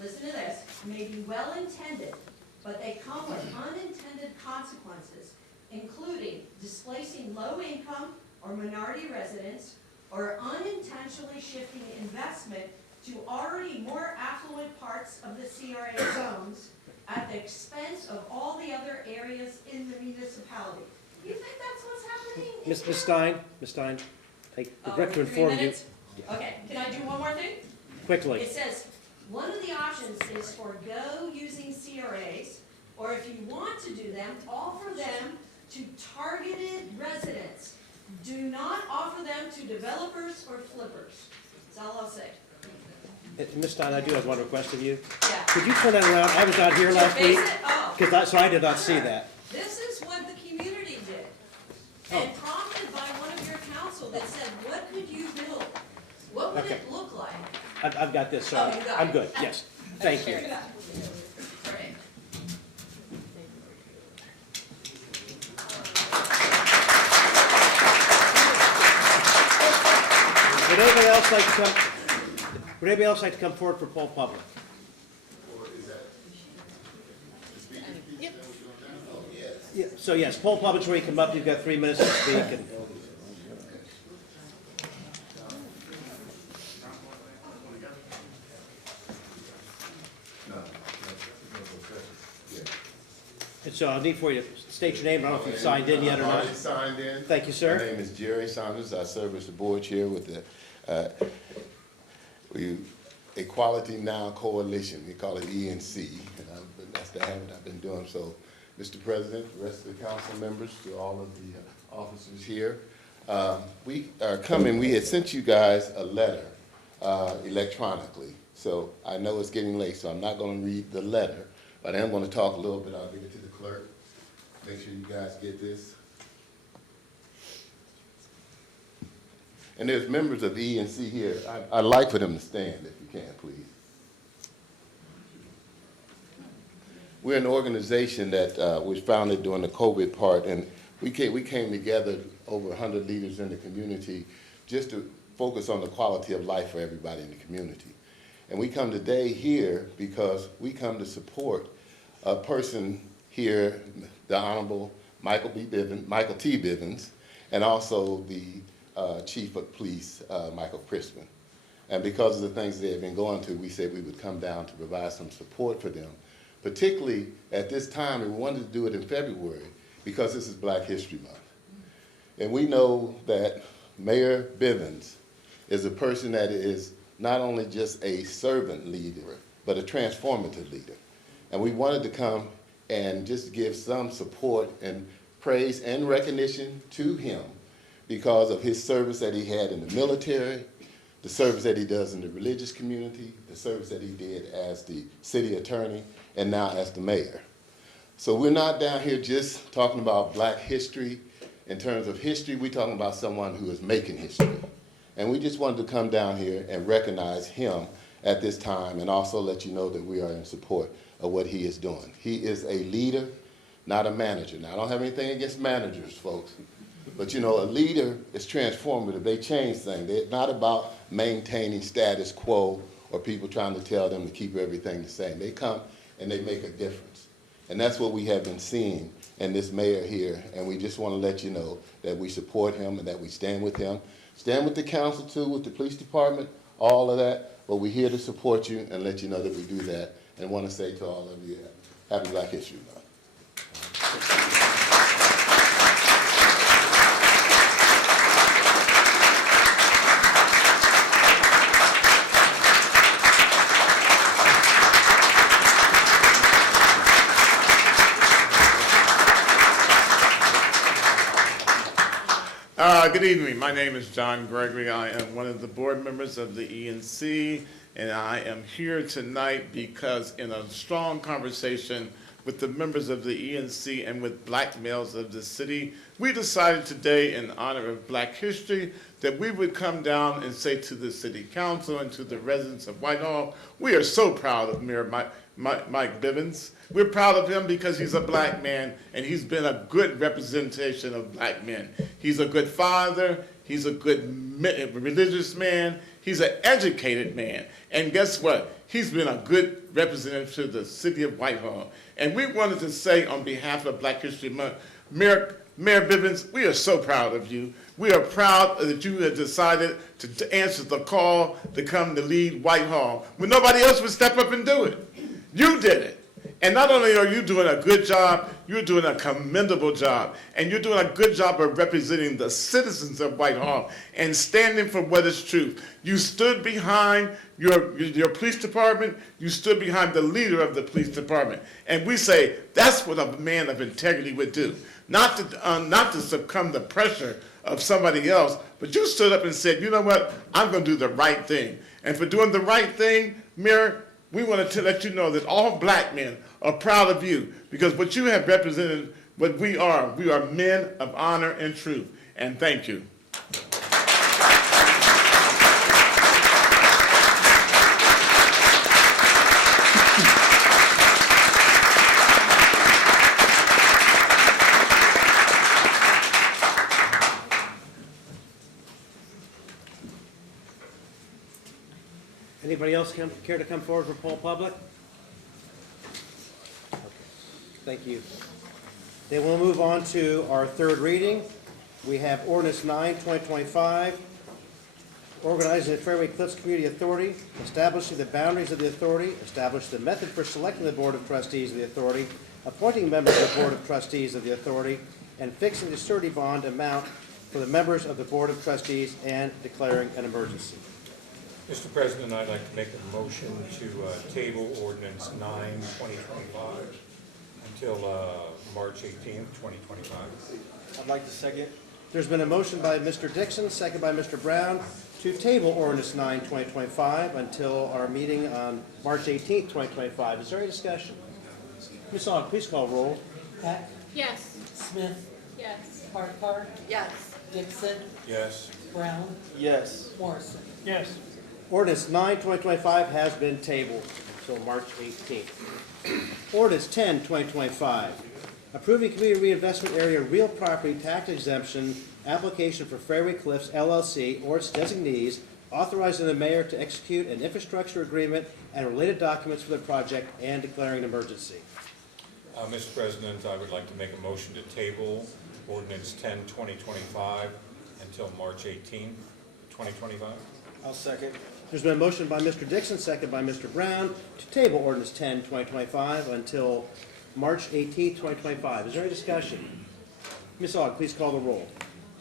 listen to this, may be well-intended, but they come with unintended consequences, including displacing low-income or minority residents, or unintentionally shifting investment to already more affluent parts of the CRA zones at the expense of all the other areas in the municipality. You think that's what's happening? Ms. Stein, I regret to inform you. 3 minutes? Okay, can I do one more thing? Quickly. It says, one of the options is forego using CRAs, or if you want to do them, offer them to targeted residents. Do not offer them to developers or flippers. That's all I'll say. Ms. Stein, I do have one request of you. Yeah. Could you turn that around? I was out here To last face week. it? Oh. So I did not see that. This is what the community did. And prompted by one of your council that said, what could you build? What would Okay. it look like? I've got this, Oh, you got I'm it. good, yes. Thank you. Great. Would anybody else like to come forward for poll public? Yeah, so yes, poll public's where you come up, you've got 3 minutes to speak. And And so I'll need for you to state your name. I don't know if you've signed in yet or I've not. already signed in. Thank you, sir. My name is Jerry Saunders. I serve as the board chair with the Equality Now Coalition. We call it ENC, and that's the habit I've been doing. So, Mr. President, the rest of the council members, to all of the officers here, we are coming. We had sent you guys a letter electronically. So I know it's getting late, so I'm not going to read the letter, but I am going to talk a little bit. I'll give it to the clerk. Make sure you guys get this. And there's members of the ENC here. I'd like for them to stand if you can, please. We're an organization that was founded during the COVID part, and we came together, over 100 leaders in the community, just to focus on the quality of life for everybody in the community. And we come today here because we come to support a person here, the Honorable Michael T. Bivens, and also the Chief of Police, Michael Crispin. And because of the things they have been going through, we said we would come down to provide some support for them, particularly at this time, and we wanted to do it in February because this is Black History Month. And we know that Mayor Bivens is a person that is not only just a servant leader, but a transformative leader. And we wanted to come and just give some support and praise and recognition to him because of his service that he had in the military, the service that he does in the religious community, the service that he did as the city attorney, and now as the mayor. So we're not down here just talking about Black history. In terms of history, we're talking about someone who is making history. And we just wanted to come down here and recognize him at this time and also let you know that we are in support of what he is doing. He is a leader, not a manager. Now, I don't have anything against managers, folks. But, you know, a leader is transformative. They change things. They're not about maintaining status quo or people trying to tell them to keep everything the same. They come and they make a difference. And that's what we have been seeing in this mayor here. And we just want to let you know that we support him and that we stand with him. Stand with the council too, with the police department, all of that. But we're here to support you and let you know that we do that. And want to say to all of you, happy Black History Month. Good evening. My name is John Gregory. I am one of the board members of the ENC, and I am here tonight because in a strong conversation with the members of the ENC and with black males of the city, we decided today in honor of Black History that we would come down and say to the city council and to the residents of Whitehall, we are so proud of Mayor Mike Bivens. We're proud of him because he's a black man and he's been a good representation of black men. He's a good father, he's a good religious man, he's an educated man. And guess what? He's been a good representative to the city of Whitehall. And we wanted to say on behalf of Black History Month, Mayor Bivens, we are so proud of you. We are proud that you have decided to answer the call to come to lead Whitehall when nobody else would step up and do it. You did it. And not only are you doing a good job, you're doing a commendable job. And you're doing a good job of representing the citizens of Whitehall and standing for what is true. You stood behind your police department. You stood behind the leader of the police department. And we say that's what a man of integrity would do. Not to succumb to pressure of somebody else, but you stood up and said, you know what, I'm going to do the right thing. And for doing the right thing, Mayor, we want to let you know that all black men are proud of you because what you have represented, what we are men of honor and truth. And thank you. Anybody else care to come forward for poll public? Okay. Thank you. Then we'll move on to our third reading. We have Ordinance 9, 2025, organizing the Fairway Cliffs Community Authority, establishing the boundaries of the authority, establish the method for selecting the Board of Trustees of the authority, appointing members of the Board of Trustees of the authority, and fixing the surety bond amount for the members of the Board of Trustees and declaring an emergency. Mr. President, I'd like to make a motion to table Ordinance 9, 2025 until March 18th, 2025. I'd like to second. There's been a motion by Mr. Dixon, second by Mr. Brown, to table Ordinance 9, 2025 until our meeting on March 18th, 2025. Is there any discussion? Ms. Aug, please call roll. Heck, Yes. Smith, Yes. Parker, Yes. Dixon, Yes. Brown, Yes. Morrison. Yes. Ordinance 9, 2025 has been tabled until March 18th. Ordinance 10, 2025, approving community reinvestment area real property tax exemption application for Fairway Cliffs LLC or its designees, authorizing the mayor to execute an infrastructure agreement and related documents for the project and declaring an emergency. Mr. President, I would like to make a motion to table Ordinance 10, 2025 until March 18th, 2025. I'll second. There's been a motion by Mr. Dixon, second by Mr. Brown, to table Ordinance 10, 2025 until March 18th, 2025. Is there any discussion? Ms. Aug, please call the roll.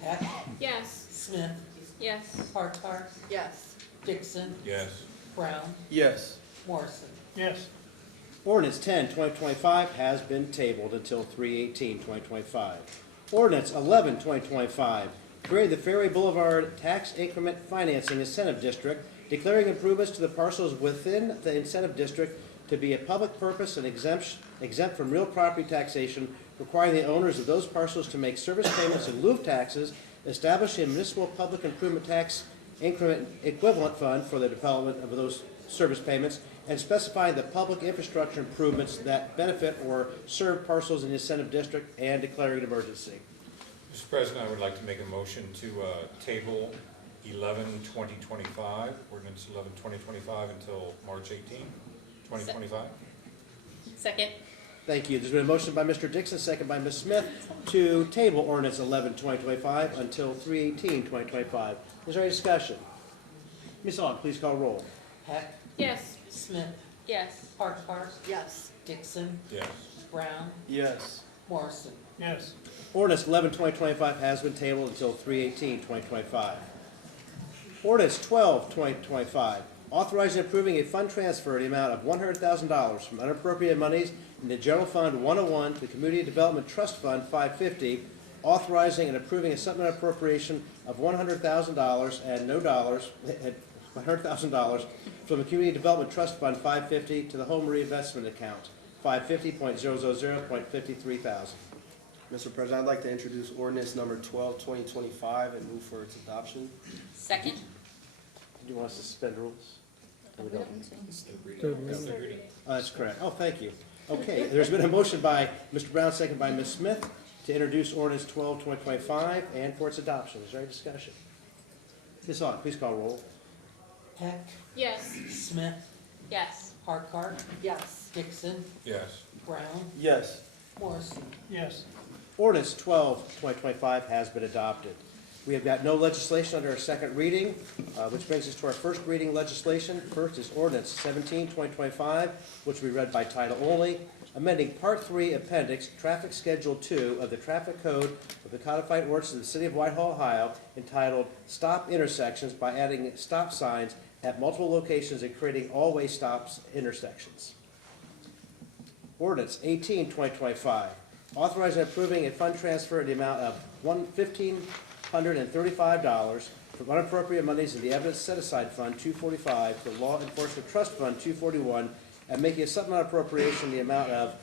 Heck, Yes. Smith, Yes. Parker, Yes. Dixon, Yes. Brown, Yes. Morrison. Yes. Ordinance 10, 2025 has been tabled until 3/18/2025. Ordinance 11, 2025, creating the Fairway Boulevard Tax Increment Financing Incentive District, declaring improvements to the parcels within the incentive district to be a public purpose and exempt from real property taxation, requiring the owners of those parcels to make service payments in lieu of taxes, establishing a municipal public improvement tax increment equivalent fund for the development of those service payments, and specifying the public infrastructure improvements that benefit or serve parcels in the incentive district and declaring an emergency. Mr. President, I would like to make a motion to table 11, 2025, Ordinance 11, 2025 until March 18th, 2025. Second. Thank you. There's been a motion by Mr. Dixon, second by Ms. Smith, to table ordinance 11-2025 until 3/18/2025. Is there any discussion? Ms. Aug, please call roll. Heck, Yes. Smith, Yes. Farquhar, Yes. Dixon, Yes. Brown, Yes. Morrison. yes, Ordinance 11-2025 has been tabled until 3/18/2025. Ordinance 12-2025, authorizing and approving a fund transfer in the amount of $100,000 from unappropriated monies in the General Fund 101 to the Community Development Trust Fund 550, authorizing and approving a supplemental appropriation of $100,000 and no dollars, $100,000 from the Community Development Trust Fund 550 to the Home Reinvestment Account 550.000.53 thousand. Mr. President, I'd like to introduce ordinance number 12/2025 and move for its adoption. Second? Do you want us to suspend rules? Or we don't? third reading. Oh, that's correct. Oh, thank you. Okay, there's been a motion by Mr. Brown, second by Ms. Smith, to introduce ordinance 12-2025 and for its adoption. Is there any discussion? Ms. Aug, please call roll. Heck, Yes. Smith, Yes. Farquhar, Yes. Dixon, Yes. Brown, Yes. Morrison. Yes, Ordinance 12-2025 has been adopted. We have got no legislation under our second reading, which brings us to our first reading legislation. First is ordinance 17-2025, which we read by title only, amending Part 3 Appendix Traffic Schedule 2 of the Traffic Code of the Codified Ordinances of the City of Whitehall, Ohio, entitled Stop Intersections by adding stop signs at multiple locations and creating all-way stops intersections. Ordinance 18-2025, authorizing and approving a fund transfer in the amount of $1,535 from unappropriated monies in the Evidence Set-Aside Fund 245 to Law Enforcement Trust Fund 241, and making a supplemental appropriation in the amount of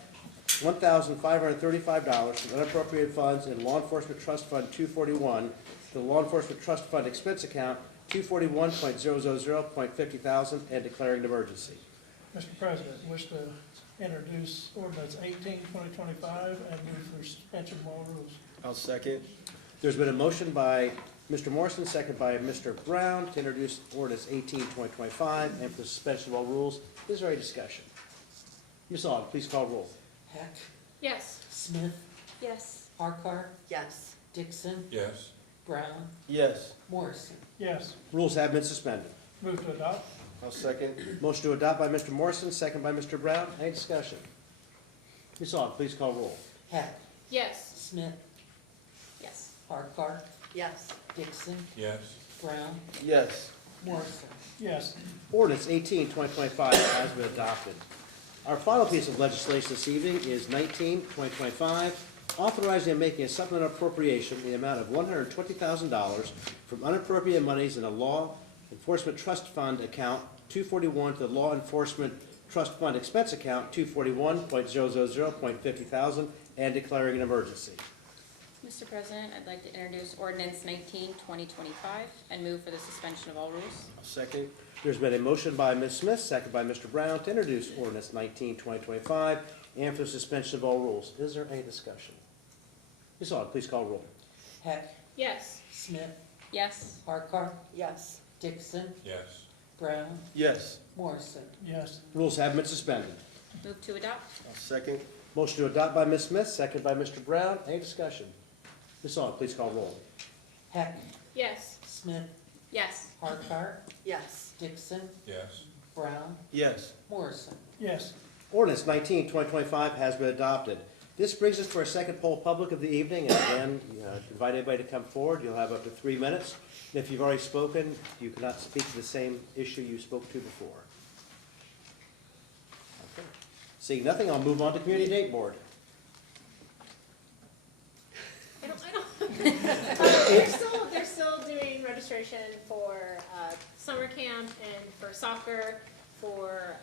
$1,535 from unappropriated funds in Law Enforcement Trust Fund 241 to the Law Enforcement Trust Fund Expense Account 241.000.50 thousand and declaring an emergency. Mr. President, wish to introduce ordinance 18-2025 and move for suspension of all rules. I'll second. There's been a motion by Mr. Morrison, second by Mr. Brown, to introduce ordinance 18-2025 and for the suspension of all rules. Is there any discussion? Ms. Aug, please call roll. Heck, Yes. Smith, Yes. Farquhar, Yes. Dixon, Yes. Brown, Yes. Morrison. Yes, Rules have been suspended. move to adopt. I'll second. Motion to adopt by Mr. Morrison, second by Mr. Brown. Any discussion? Ms. Aug, please call roll. Heck, Yes. Smith, Yes. Farquhar, Yes. Dixon, Yes. Brown, Yes. Morrison. Yes, Ordinance 18-2025 has been adopted. Our final piece of legislation this evening is 19-2025, authorizing and making a supplemental appropriation in the amount of $120,000 from unappropriated monies in a Law Enforcement Trust Fund account 241 to the Law Enforcement Trust Fund Expense account 241.000.50 thousand and declaring an emergency. Mr. President, I'd like to introduce ordinance 19-2025 and move for the suspension of all rules. I'll second. There's been a motion by Ms. Smith, second by Mr. Brown, to introduce ordinance 19-2025 and for suspension of all rules. Is there any discussion? Ms. Aug, please call roll. Heck, Yes. Smith, Yes. Farquhar, Yes. Dixon, Yes. Brown, Yes. Morrison. yes, Rules have been suspended. Move to adopt. I'll second. Motion to adopt by Ms. Smith, second by Mr. Brown. Any discussion? Ms. Aug, please call roll. Heck, Yes. Smith, Yes. Farquhar, Yes. Dixon, Yes. Brown, Yes. Morrison. yes, Ordinance 19-2025 has been adopted. This brings us to our second poll public of the evening, and again, invite anybody to come forward. You'll have up to 3 minutes. And if you've already spoken, you cannot speak to the same issue you spoke to before. Okay. Seeing nothing, I'll move on to Community Date Board. They're still doing registration for summer camp and for soccer, for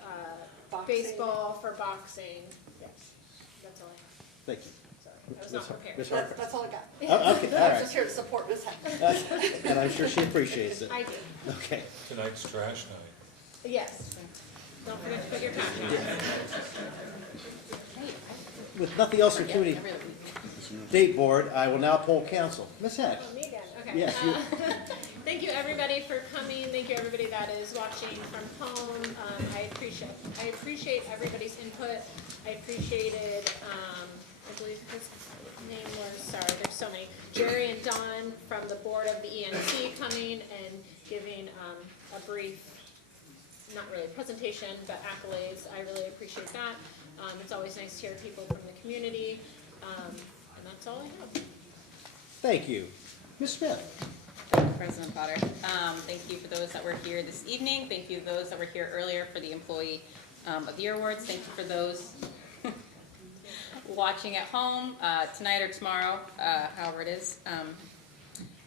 Boxing. baseball, for boxing. Yes, that's all I have. Thank you. Sorry, I was not prepared. Ms. Harper. That's all I got. Oh, okay, all I'm right. just here to support Ms. Heck. And I'm sure she appreciates it. I do. Okay. Tonight's trash night. Yes. Don't forget to put your trash out. With nothing else from Community Date Board, I will now poll council. Ms. Heck? Oh, me again, okay. Yes, you- Thank you, everybody, for coming. thank you everybody that is watching from home. I appreciate everybody's input. I appreciated, I believe his name was, sorry, there's so many, Jerry and Don from the board of the ENC coming and giving a brief, not really presentation, but accolades. I really appreciate that. It's always nice to hear people from the community, and that's all I have. Thank you. Ms. Smith? Thank you, President Potter. Thank you for those that were here this evening. Thank you to those that were here earlier for the Employee of the Year Awards. Thank you for those watching at home tonight or tomorrow, however it is.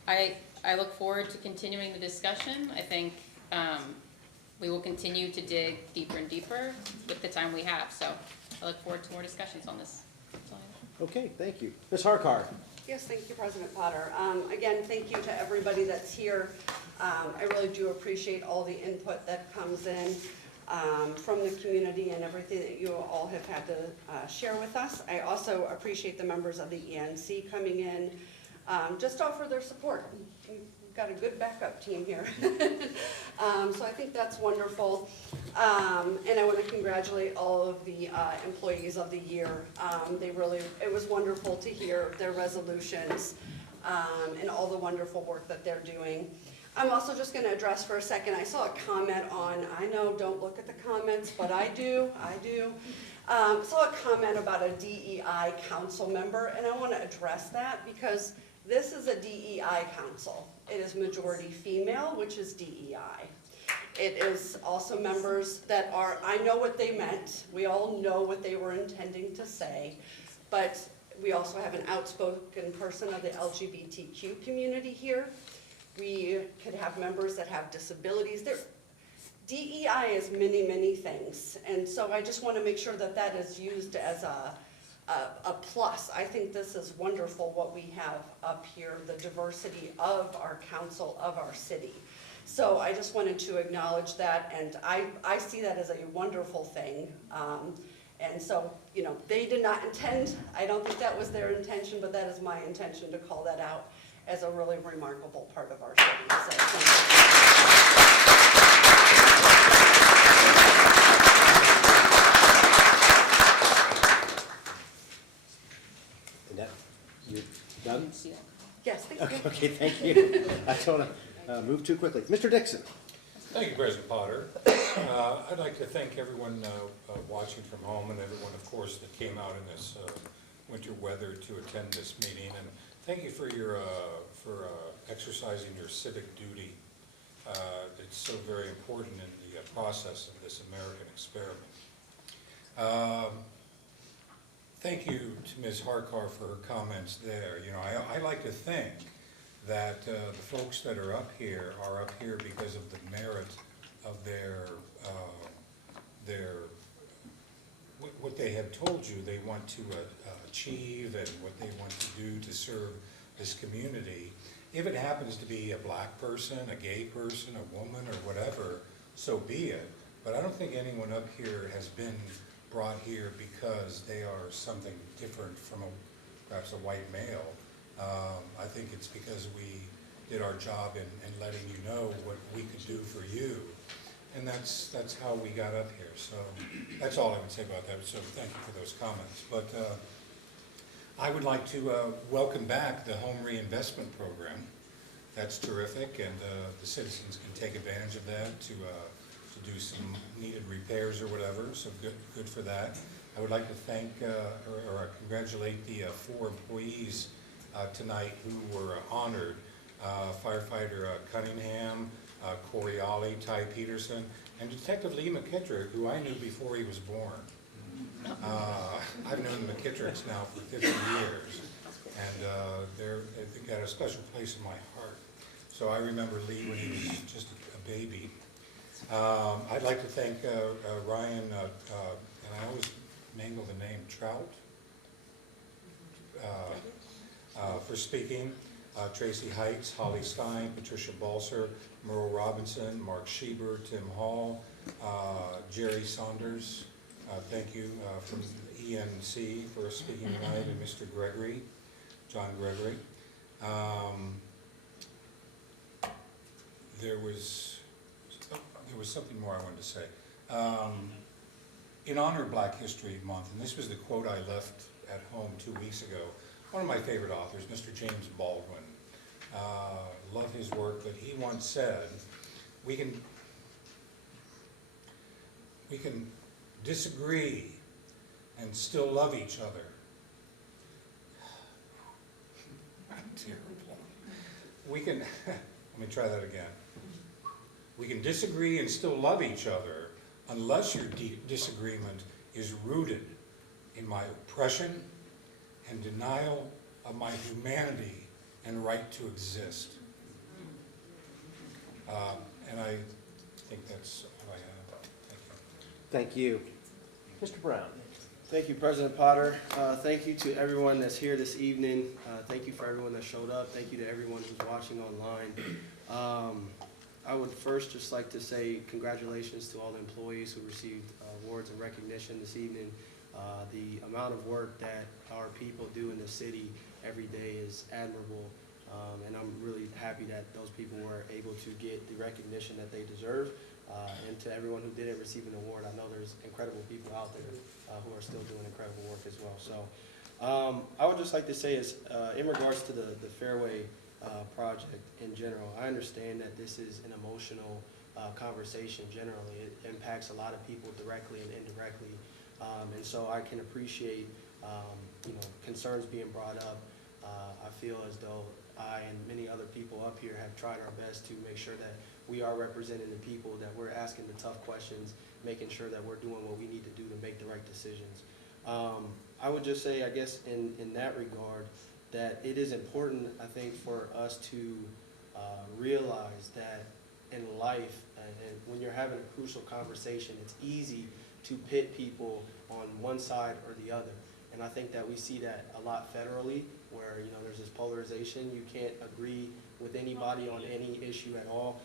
I look forward to continuing the discussion. I think we will continue to dig deeper and deeper with the time we have. So I look forward to more discussions on this. That's all I have. Okay, thank you. Ms. Harkar? Yes, thank you, President Potter. Again, thank you to everybody that's here. I really do appreciate all the input that comes in from the community and everything that you all have had to share with us. I also appreciate the members of the ENC coming in, just offer their support. We've got a good backup team here. So I think that's wonderful. And I want to congratulate all of the employees of the year. It was wonderful to hear their resolutions and all the wonderful work that they're doing. I'm also just going to address for a second, I saw a comment on, I know, don't look at the comments, but I do. Saw a comment about a DEI council member, and I want to address that because this is a DEI council. It is majority female, which is DEI. It is also members that are, I know what they meant. We all know what they were intending to say, but we also have an outspoken person of the LGBTQ community here. We could have members that have disabilities. DEI is many, many things, and so I just want to make sure that that is used as a plus. I think this is wonderful what we have up here, the diversity of our council, of our city. So I just wanted to acknowledge that, and I see that as a wonderful thing. And so, you know, they did not intend, I don't think that was their intention, but that is my intention to call that out as a really remarkable part of our city. So thank you. And that, you're done? Yes, thank you. Okay, thank you. I don't want to move too quickly. Mr. Dixon? Thank you, President Potter. I'd like to thank everyone watching from home and everyone, of course, that came out in this winter weather to attend this meeting. And thank you for your exercising your civic duty. It's so very important in the process of this American experiment. Thank you to Ms. Harkar for her comments there. You know, I like to think that the folks that are up here because of the merit of what they have told you they want to achieve and what they want to do to serve this community. If it happens to be a black person, a gay person, a woman, or whatever, so be it. But I don't think anyone up here has been brought here because they are something different from perhaps a white male. I think it's because we did our job in letting you know what we could do for you. And that's how we got up here. So that's all I would say about that. So thank you for those comments. But I would like to welcome back the Home Reinvestment Program. That's terrific, and the citizens can take advantage of that to do some needed repairs or whatever. So good for that. I would like to thank or congratulate the 4 employees tonight who were honored. Firefighter Cunningham, Corey Ollie, Ty Peterson, and Detective Lee McKittrick, who I knew before he was born. I've known the McKittricks now for 50 years, and they've got a special place in my heart. So I remember Lee when he was just a baby. I'd like to thank Ryan, and I always mangle the name, Trout, for speaking. Tracy Heights, Holly Stein, Patricia Balser, Merle Robinson, Mark Schieber, Tim Hall, Jerry Saunders, thank you from the ENC for speaking tonight, and Mr. Gregory, John Gregory. There was there was something more I wanted to say. In honor of Black History Month, and this was the quote I left at home 2 weeks ago, one of my favorite authors, Mr. James Baldwin, love his work, but he once said, we can disagree and still love each other. I'm terrible. We can, let me try that again. We can disagree and still love each other unless your disagreement is rooted in my oppression and denial of my humanity and right to exist. And I think that's all I have. Thank you. Thank you. Mr. Brown. Thank you, President Potter. Thank you to everyone that's here this evening. Thank you for everyone that showed up. Thank you to everyone who's watching online. I would first just like to say congratulations to all the employees who received awards and recognition this evening. The amount of work that our people do in the city every day is admirable, and I'm really happy that those people were able to get the recognition that they deserve. And to everyone who didn't receive an award, I know there's incredible people out there who are still doing incredible work as well. So I would just like to say is, in regards to the Fairway project in general, I understand that this is an emotional conversation generally. It impacts a lot of people directly and indirectly. And so I can appreciate concerns being brought up. I feel as though I and many other people up here have tried our best to make sure that we are representing the people, that we're asking the tough questions, making sure that we're doing what we need to do to make the right decisions. I would just say, I guess, in that regard, that it is important, I think, for us to realize that in life, and when you're having a crucial conversation, it's easy to pit people on one side or the other. And I think that we see that a lot federally, where there's this polarization. You can't agree with anybody on any issue at all.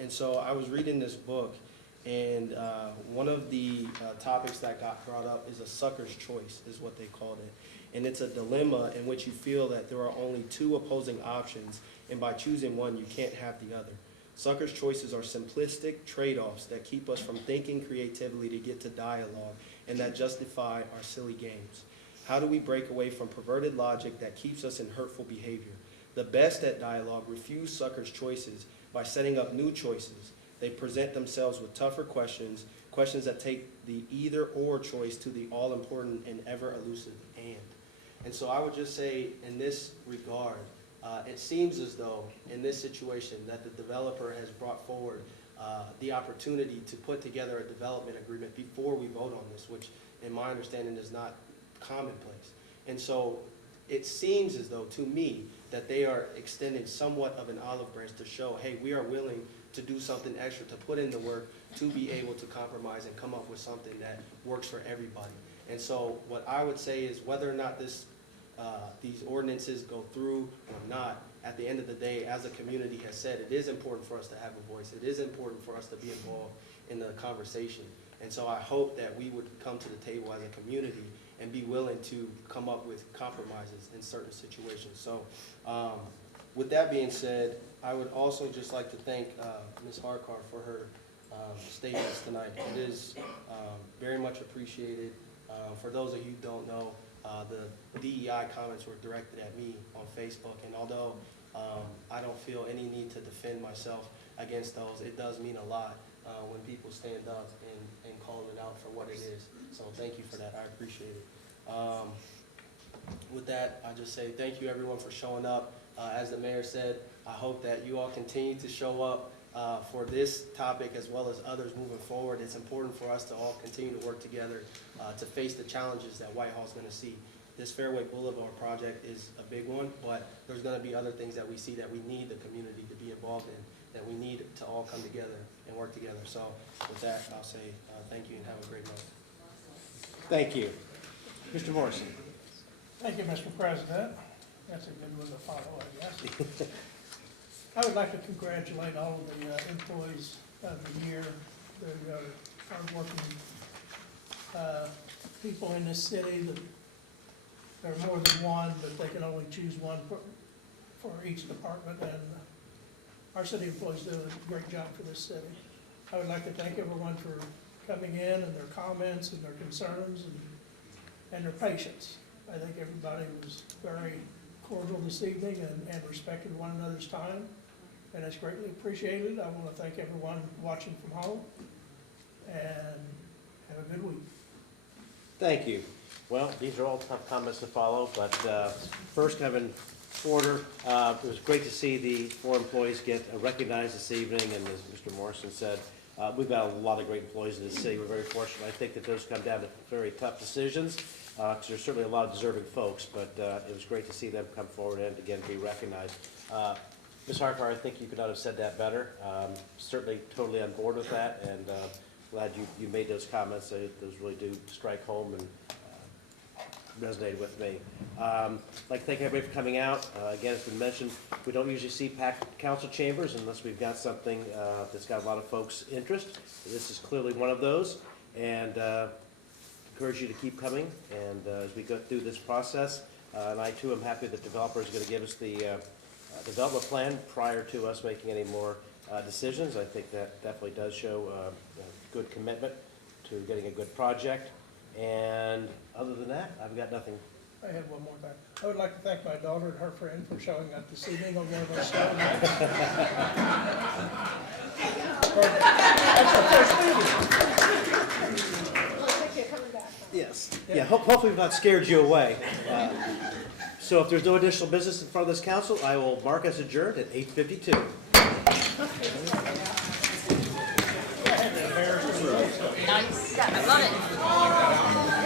And so I was reading this book, and one of the topics that got brought up is a sucker's choice, is what they called it. And it's a dilemma in which you feel that there are only two opposing options, and by choosing one, you can't have the other. Sucker's choices are simplistic trade-offs that keep us from thinking creatively to get to dialogue, and that justify our silly games. How do we break away from perverted logic that keeps us in hurtful behavior? The best at dialogue refuse sucker's choices by setting up new choices. They present themselves with tougher questions, questions that take the either-or choice to the all-important and ever-elusive and. And so I would just say, in this regard, it seems as though, in this situation, that the developer has brought forward the opportunity to put together a development agreement before we vote on this, which, in my understanding, is not commonplace. And so it seems as though, to me, that they are extending somewhat of an olive branch to show, hey, we are willing to do something extra, to put in the work, to be able to compromise and come up with something that works for everybody. And so what I would say is, whether or not these ordinances go through or not, at the end of the day, as the community has said, it is important for us to have a voice. It is important for us to be involved in the conversation. And so I hope that we would come to the table as a community and be willing to come up with compromises in certain situations. So with that being said, I would also just like to thank Ms. Harkar for her statements tonight. It is very much appreciated. For those of you who don't know, the DEI comments were directed at me on Facebook, and although I don't feel any need to defend myself against those, it does mean a lot when people stand up and call it out for what it is. So thank you for that. I appreciate it. With that, I just say thank you everyone for showing up. As the mayor said, I hope that you all continue to show up for this topic as well as others moving forward. It's important for us to all continue to work together to face the challenges that Whitehall is going to see. This Fairway Boulevard project is a big one, but there's going to be other things that we see that we need the community to be involved in, that we need to all come together and work together. So with that, I'll say thank you and have a great night. Thank you. Mr. Morrison. Thank you, Mr. President. That's a good one to follow, I guess. I would like to congratulate all of the employees of the year, the hardworking people in this city. There are more than one, but they can only choose one for each department, and our city employees do a great job for this city. I would like to thank everyone for coming in and their comments and their concerns and their patience. I think everybody was very cordial this evening and respected one another's time, and it's greatly appreciated. I want to thank everyone watching from home, and have a good week. Thank you. Well, these are all tough comments to follow, but first, kind of in order, it was great to see the 4 employees get recognized this evening, and as Mr. Morrison said, we've got a lot of great employees in the city. We're very fortunate. I think that those come down to very tough decisions, because there's certainly a lot of deserving folks, but it was great to see them come forward and again be recognized. Ms. Harper, I think you could not have said that better. Certainly totally on board with that, and glad you made those comments. Those really do strike home and resonated with me. I'd like to thank everybody for coming out. Again, it's been mentioned, we don't usually see packed council chambers unless we've got something that's got a lot of folks' interest. This is clearly one of those, and encourage you to keep coming. And as we go through this process, and I too am happy that the developer is going to give us the development plan prior to us making any more decisions. I think that definitely does show good commitment to getting a good project. And other than that, I've got nothing. I had one more thing. I would like to thank my daughter and her friend for showing up this evening on one of those snow nights. That's our first meeting. Yes. Yeah, hopefully we've not scared you away. So if there's no additional business in front of this council, I will mark us adjourned at 8:52. Nice, I love it.